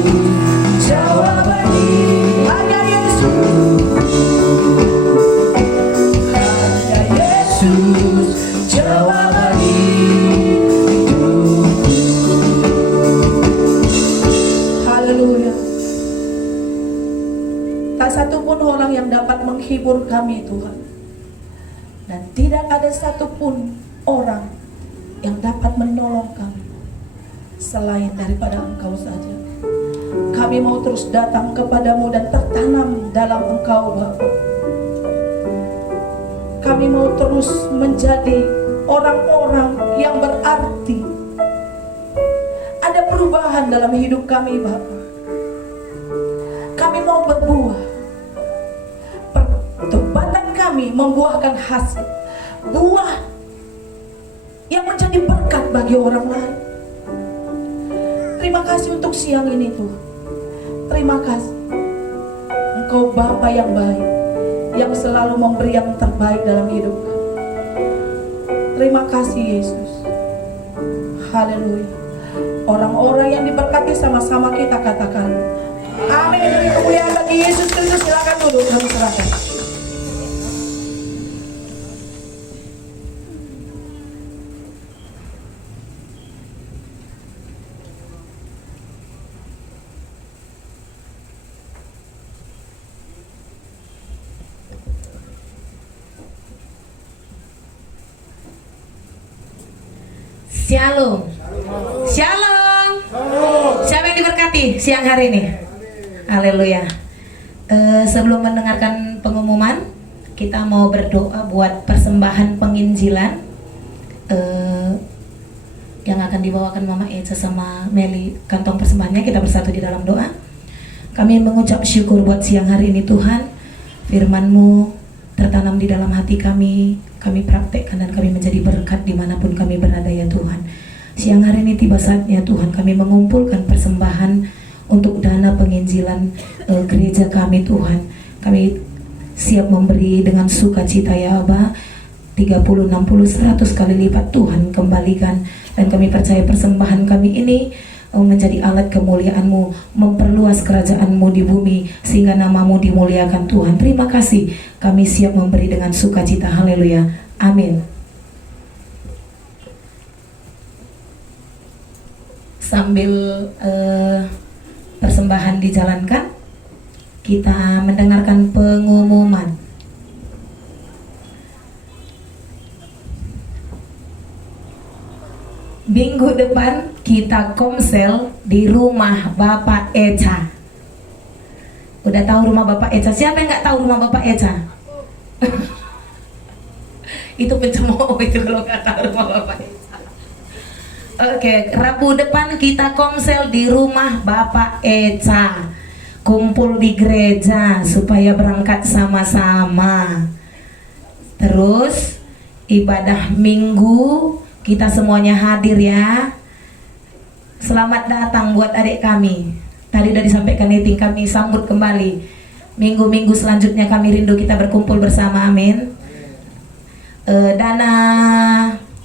jawaban hidup. Hanya Yesus, hanya Yesus jawaban hidupku. Haleluya. Tak satu pun orang yang dapat menghibur kami Tuhan, dan tidak ada satupun orang yang dapat menolong kami selain daripada Engkau saja. Kami mau terus datang kepadamu dan tertanam dalam Engkau Bapa. Kami mau terus menjadi orang-orang yang berarti. Ada perubahan dalam hidup kami Bapa. Kami mau berbuah. Pertobatan kami membuahkan hasil, buah yang menjadi berkat bagi orang lain. Terima kasih untuk siang ini Tuhan. Terima kasih, Engkau Bapa yang baik, yang selalu memberi yang terbaik dalam hidup kami. Terima kasih Yesus. Haleluya. Orang-orang yang diberkati sama-sama kita katakan amin. Beri kemuliaan bagi Yesus Kristus. Silakan duduk, kami serahkan. Shalom. Shalom. Siapa yang diberkati siang hari ini? Haleluya. Sebelum mendengarkan pengumuman, kita mau berdoa buat persembahan penginjilan yang akan dibawakan Mama Eca sama Meli. Kantong persembahannya kita bersatu di dalam doa. Kami mengucap syukur buat siang hari ini Tuhan. Firman-Mu tertanam di dalam hati kami praktekkan dan kami menjadi berkat dimanapun kami berada ya Tuhan. Siang hari ini tiba saatnya Tuhan kami mengumpulkan persembahan untuk dana penginjilan gereja kami Tuhan. Kami siap memberi dengan sukacita ya Aba. 30, 60, 100 kali lipat Tuhan kembalikan. Dan kami percaya persembahan kami ini menjadi alat kemuliaan-Mu, memperluas kerajaan-Mu di bumi sehingga nama-Mu dimuliakan Tuhan. Terima kasih, kami siap memberi dengan sukacita. Haleluya, amin. Sambil persembahan dijalankan, kita mendengarkan pengumuman. Minggu depan kita komsel di rumah Bapak Eca. Udah tahu rumah Bapak Eca? Siapa yang nggak tahu rumah Bapak Eca? Itu pencemooh itu kalau nggak tahu rumah Bapak Eca. Oke, Rabu depan kita komsel di rumah Bapak Eca. Kumpul di gereja supaya berangkat sama-sama. Terus ibadah minggu kita semuanya hadir ya. Selamat datang buat adik kami. Tadi udah disampaikan meeting, kami sambut kembali. Minggu-minggu selanjutnya kami rindu kita berkumpul bersama, amin. Dana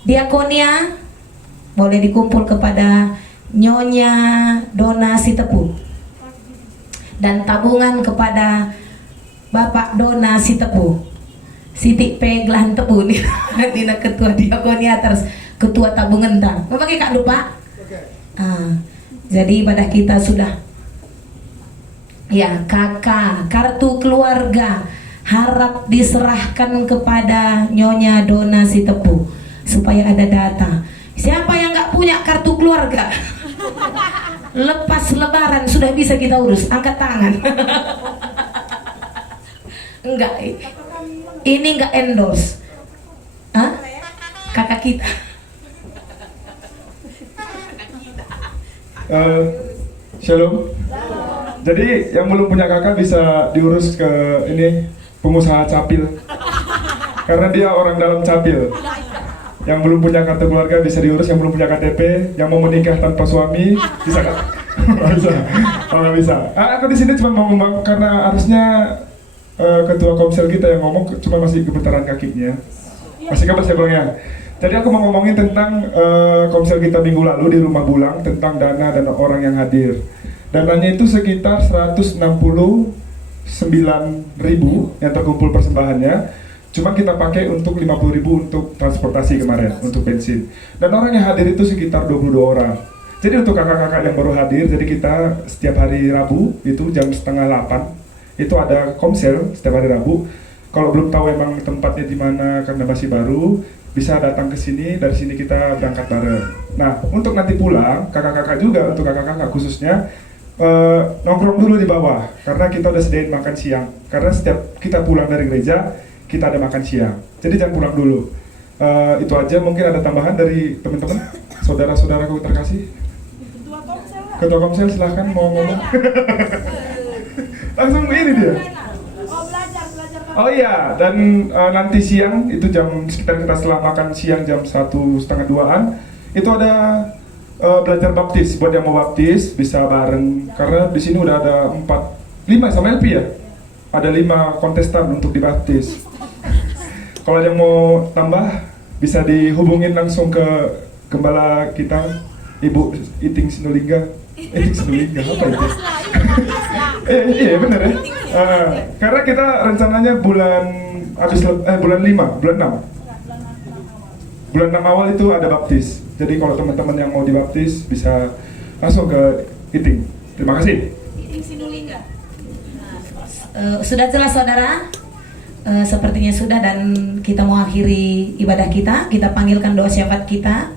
diakonia boleh dikumpul kepada Nyonya Dona Sitepu, dan tabungan kepada Bapak Dona Sitepu, Siti Peglan Tepu nih, Dina ketua diakonia terus ketua tabungan tang. Bapak Kak lupa? Jadi ibadah kita sudah ya, kakak kartu keluarga harap diserahkan kepada Nyonya Dona Sitepu supaya ada data. Siapa yang nggak punya kartu keluarga? Lepas lebaran sudah bisa kita urus, angkat tangan. Enggak, ini enggak endorse. Hah? Kakak kita. Shalom. Jadi yang belum punya kakak bisa diurus ke ini pengusaha capil, karena dia orang dalam capil. Yang belum punya kartu keluarga bisa diurus, yang belum punya KTP, yang mau menikah tanpa suami bisa kan? Nggak bisa, nggak bisa. Aku di sini cuma mau ngomong karena harusnya ketua komsel kita yang ngomong, cuma masih gemetaran kakinya, masih kabar saya bilangnya. Jadi aku mau ngomongin tentang komsel kita minggu lalu di Rumah Bulang tentang dana dan orang yang hadir. Dananya itu sekitar 169.000 yang terkumpul persembahannya. Cuma kita pakai untuk 50.000 untuk transportasi kemarin, untuk bensin. Dan orang yang hadir itu sekitar 22 orang. Jadi untuk kakak-kakak yang baru hadir, jadi kita setiap hari Rabu itu jam 7:30 itu ada komsel setiap hari Rabu. Kalau belum tahu emang tempatnya di mana karena masih baru, bisa datang ke sini, dari sini kita berangkat bareng. Nah, untuk nanti pulang, kakak-kakak juga, untuk kakak-kakak khususnya, nongkrong dulu di bawah, karena kita udah sediain makan siang. Karena setiap kita pulang dari gereja, kita ada makan siang. Jadi jangan pulang dulu. Itu aja, mungkin ada tambahan dari teman-teman, saudara-saudaraku terkasih. Ketua komsel silahkan mau ngomong. Langsung ini dia. Oh iya, dan nanti siang itu jam sekitar kita setelah makan siang jam 1:30-an itu ada belajar baptis. Buat yang mau baptis bisa bareng, karena di sini udah ada 5 sama LP ya. Ada 5 kontestan untuk dibaptis. Kalau yang mau tambah bisa dihubungin langsung ke gembala kita, Ibu Iting Sinulingga. Iting Sinulingga apa itu? Iya benar ya. Karena kita rencananya bulan 5, bulan 6. Bulan 6 awal itu ada baptis. Jadi kalau teman-teman yang mau dibaptis bisa langsung ke Iting. Terima kasih. Iting Sinulingga. Sudah jelas saudara? Sepertinya sudah, dan kita mau akhiri ibadah kita. Kita panggilkan doa syafaat kita.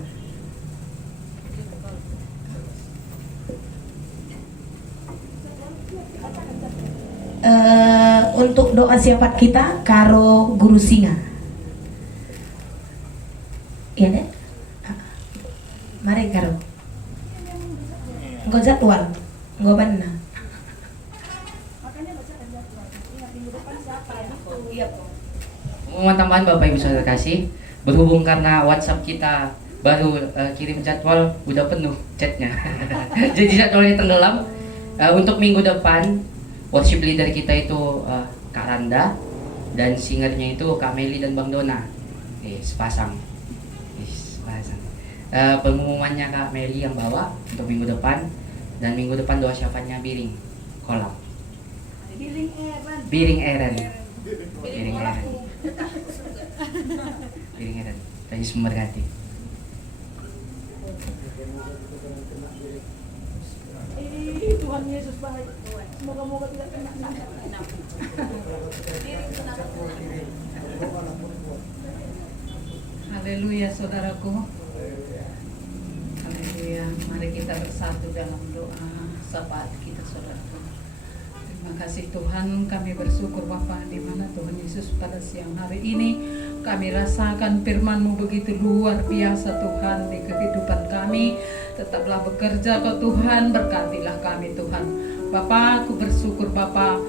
Untuk doa syafaat kita, karo Guru Singa. Iya deh. Mari karo. Enggak jadwal, enggak benar. Pengumuman tambahan Bapak Ibu Saudara kasih, berhubung karena WhatsApp kita baru kirim jadwal udah penuh chatnya. Jadi jadwalnya tenggelam. Untuk minggu depan worship leader kita itu Kak Randa, dan singernya itu Kak Meli dan Bang Dona. Sepasang. Pengumumannya Kak Meli yang bawa untuk minggu depan, dan minggu depan doa syafaatnya Biring Kolam. Biring Eren. Tuhan Yesus memberkati. Tuhan Yesus baik. Semoga tidak kena. Haleluya saudaraku. Haleluya. Mari kita bersatu dalam doa syafaat kita saudaraku. Terima kasih Tuhan, kami bersyukur Bapa di mana Tuhan Yesus pada siang hari ini Kami rasakan firman-Mu begitu luar biasa Tuhan di kehidupan kami. Tetaplah bekerja Kau Tuhan, berkatilah kami Tuhan. Bapa, aku bersyukur Bapa,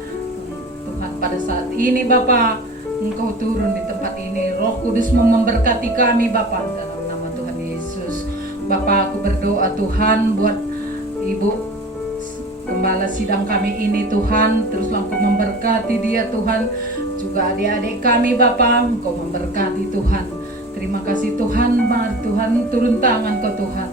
Tuhan pada saat ini Bapa, Engkau turun di tempat ini. Roh Kudus memberkati kami Bapa, dalam nama Tuhan Yesus. Bapa, aku berdoa Tuhan buat Ibu Gembala sidang kami ini Tuhan, teruslah Engkau memberkati dia Tuhan, juga adik-adik kami Bapa, Engkau memberkati Tuhan. Terima kasih Tuhan, Tuhan turun tangan Kau Tuhan,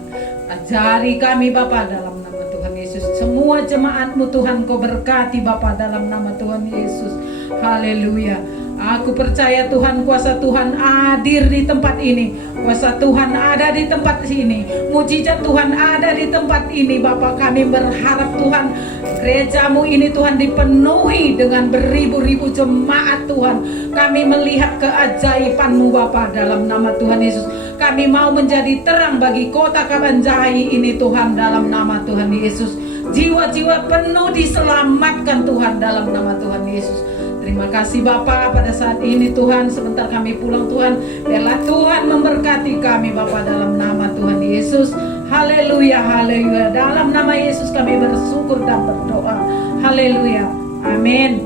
ajari kami Bapa dalam nama Tuhan Yesus. Semua jemaat-Mu Tuhan Kau berkati Bapa dalam nama Tuhan Yesus. Haleluya. Aku percaya Tuhan, kuasa Tuhan hadir di tempat ini. Kuasa Tuhan ada di tempat ini. Mujizat Tuhan ada di tempat ini. Bapa, kami berharap Tuhan, gereja-Mu ini Tuhan dipenuhi dengan beribu-ribu jemaat Tuhan. Kami melihat keajaiban-Mu Bapa dalam nama Tuhan Yesus. Kami mau menjadi terang bagi kota Kabanjahi ini Tuhan dalam nama Tuhan Yesus. Jiwa-jiwa penuh diselamatkan Tuhan dalam nama Tuhan Yesus. Terima kasih Bapa, pada saat ini Tuhan, sebentar kami pulang Tuhan, biarlah Tuhan memberkati kami Bapa dalam nama Tuhan Yesus. Haleluya, haleluya. Dalam nama Yesus kami bersyukur dan berdoa. Haleluya. Amin.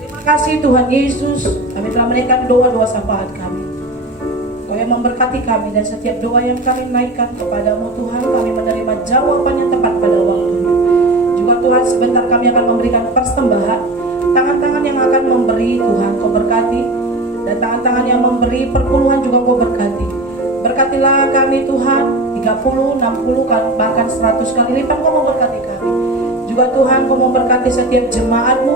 Terima kasih Tuhan Yesus. Kami telah menaikkan doa-doa syafaat kami. Kau yang memberkati kami, dan setiap doa yang kami naikkan kepadamu Tuhan, kami menerima jawaban yang tepat pada waktunya. Juga Tuhan, sebentar kami akan memberikan persembahan. Tangan-tangan yang akan memberi Tuhan Kau berkati, dan tangan-tangan yang memberi perpuluhan juga Kau berkati. Berkatilah kami Tuhan 30, 60, bahkan 100 kali lipat Kau memberkati kami. Juga Tuhan Kau memberkati setiap jemaat-Mu,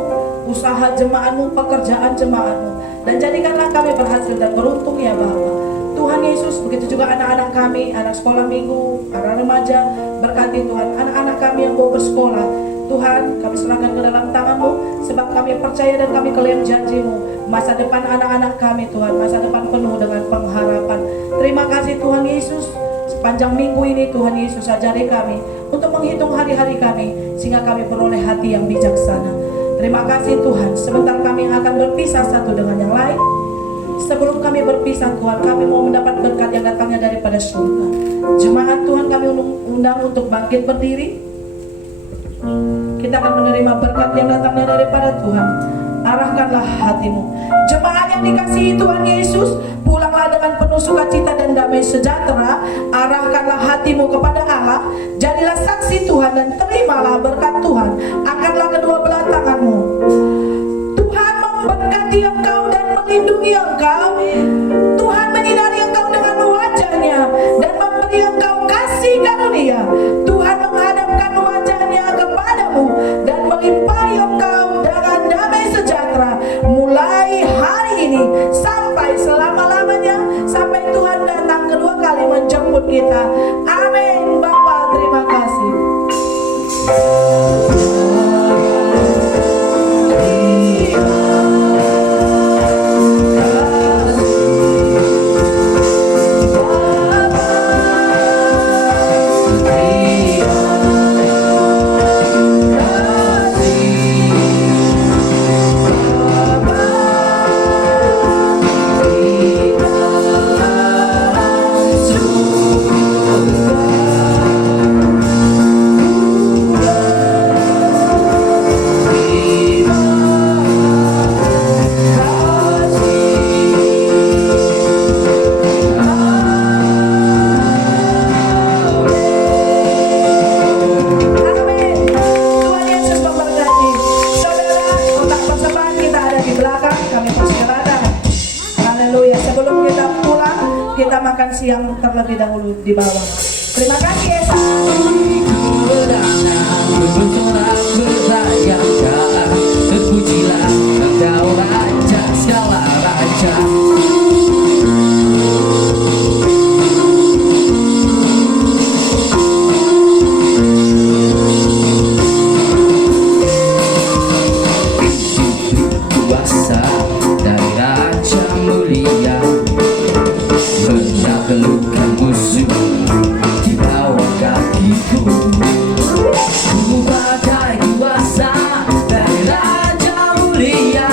usaha jemaat-Mu, pekerjaan jemaat-Mu, dan jadikanlah kami berhasil dan beruntung ya Bapa. Tuhan Yesus, begitu juga anak-anak kami, anak sekolah minggu, anak remaja, berkati Tuhan anak-anak kami yang mau bersekolah. Tuhan, kami serahkan ke dalam tangan-Mu, sebab kami percaya dan kami klaim janji-Mu. Masa depan anak-anak kami Tuhan, masa depan penuh dengan pengharapan. Terima kasih Tuhan Yesus. Sepanjang minggu ini Tuhan Yesus ajari kami untuk menghitung hari-hari kami, sehingga kami beroleh hati yang bijaksana. Terima kasih Tuhan. Sebentar kami akan berpisah satu dengan yang lain. Sebelum kami berpisah Tuhan, kami mau mendapat berkat yang datangnya daripada surga. Jemaat Tuhan, kami undang untuk bangkit berdiri. Kita akan menerima berkat yang datangnya daripada Tuhan. Arahkanlah hatimu. Jemaat yang dikasihi Tuhan Yesus, pulanglah dengan penuh sukacita dan damai sejahtera. Arahkanlah hatimu kepada Allah. Jadilah saksi Tuhan dan terimalah berkat Tuhan. Angkatlah kedua belah tanganmu. Tuhan memberkati engkau dan melindungi engkau. Tuhan menyinari engkau dengan wajahnya dan memberi engkau kasih karunia. Tuhan menghadapkan wajahnya kepadamu dan melimpahi engkau dengan damai sejahtera, mulai hari ini sampai selama-lamanya, sampai Tuhan datang kedua kali menjemput kita. Amin. Bapa, terima kasih. Siang terlebih dahulu di bawah. Terima kasih Esa. Terpujilah engkau raja segala raja. Kuasa dari raja mulia, menaklukkan musuh di bawah kakiku. Ku bagai kuasa dari raja mulia,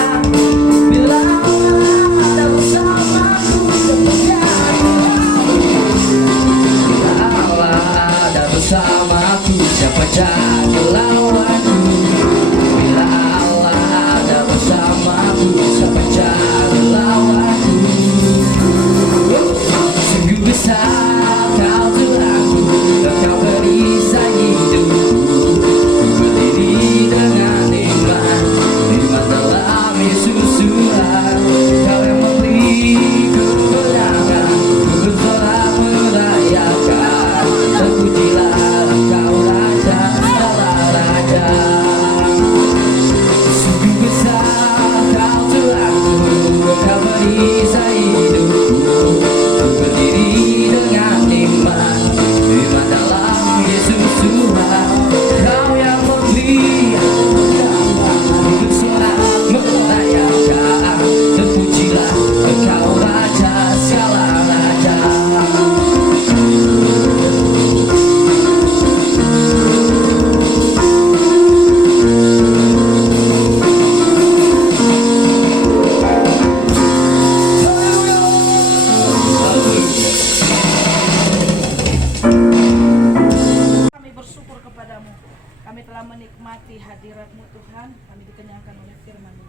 menikmati hadirat-Mu Tuhan, kami dikenyangkan oleh firman-Mu.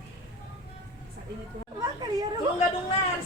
Saat ini Tuhan, tulung gadungan,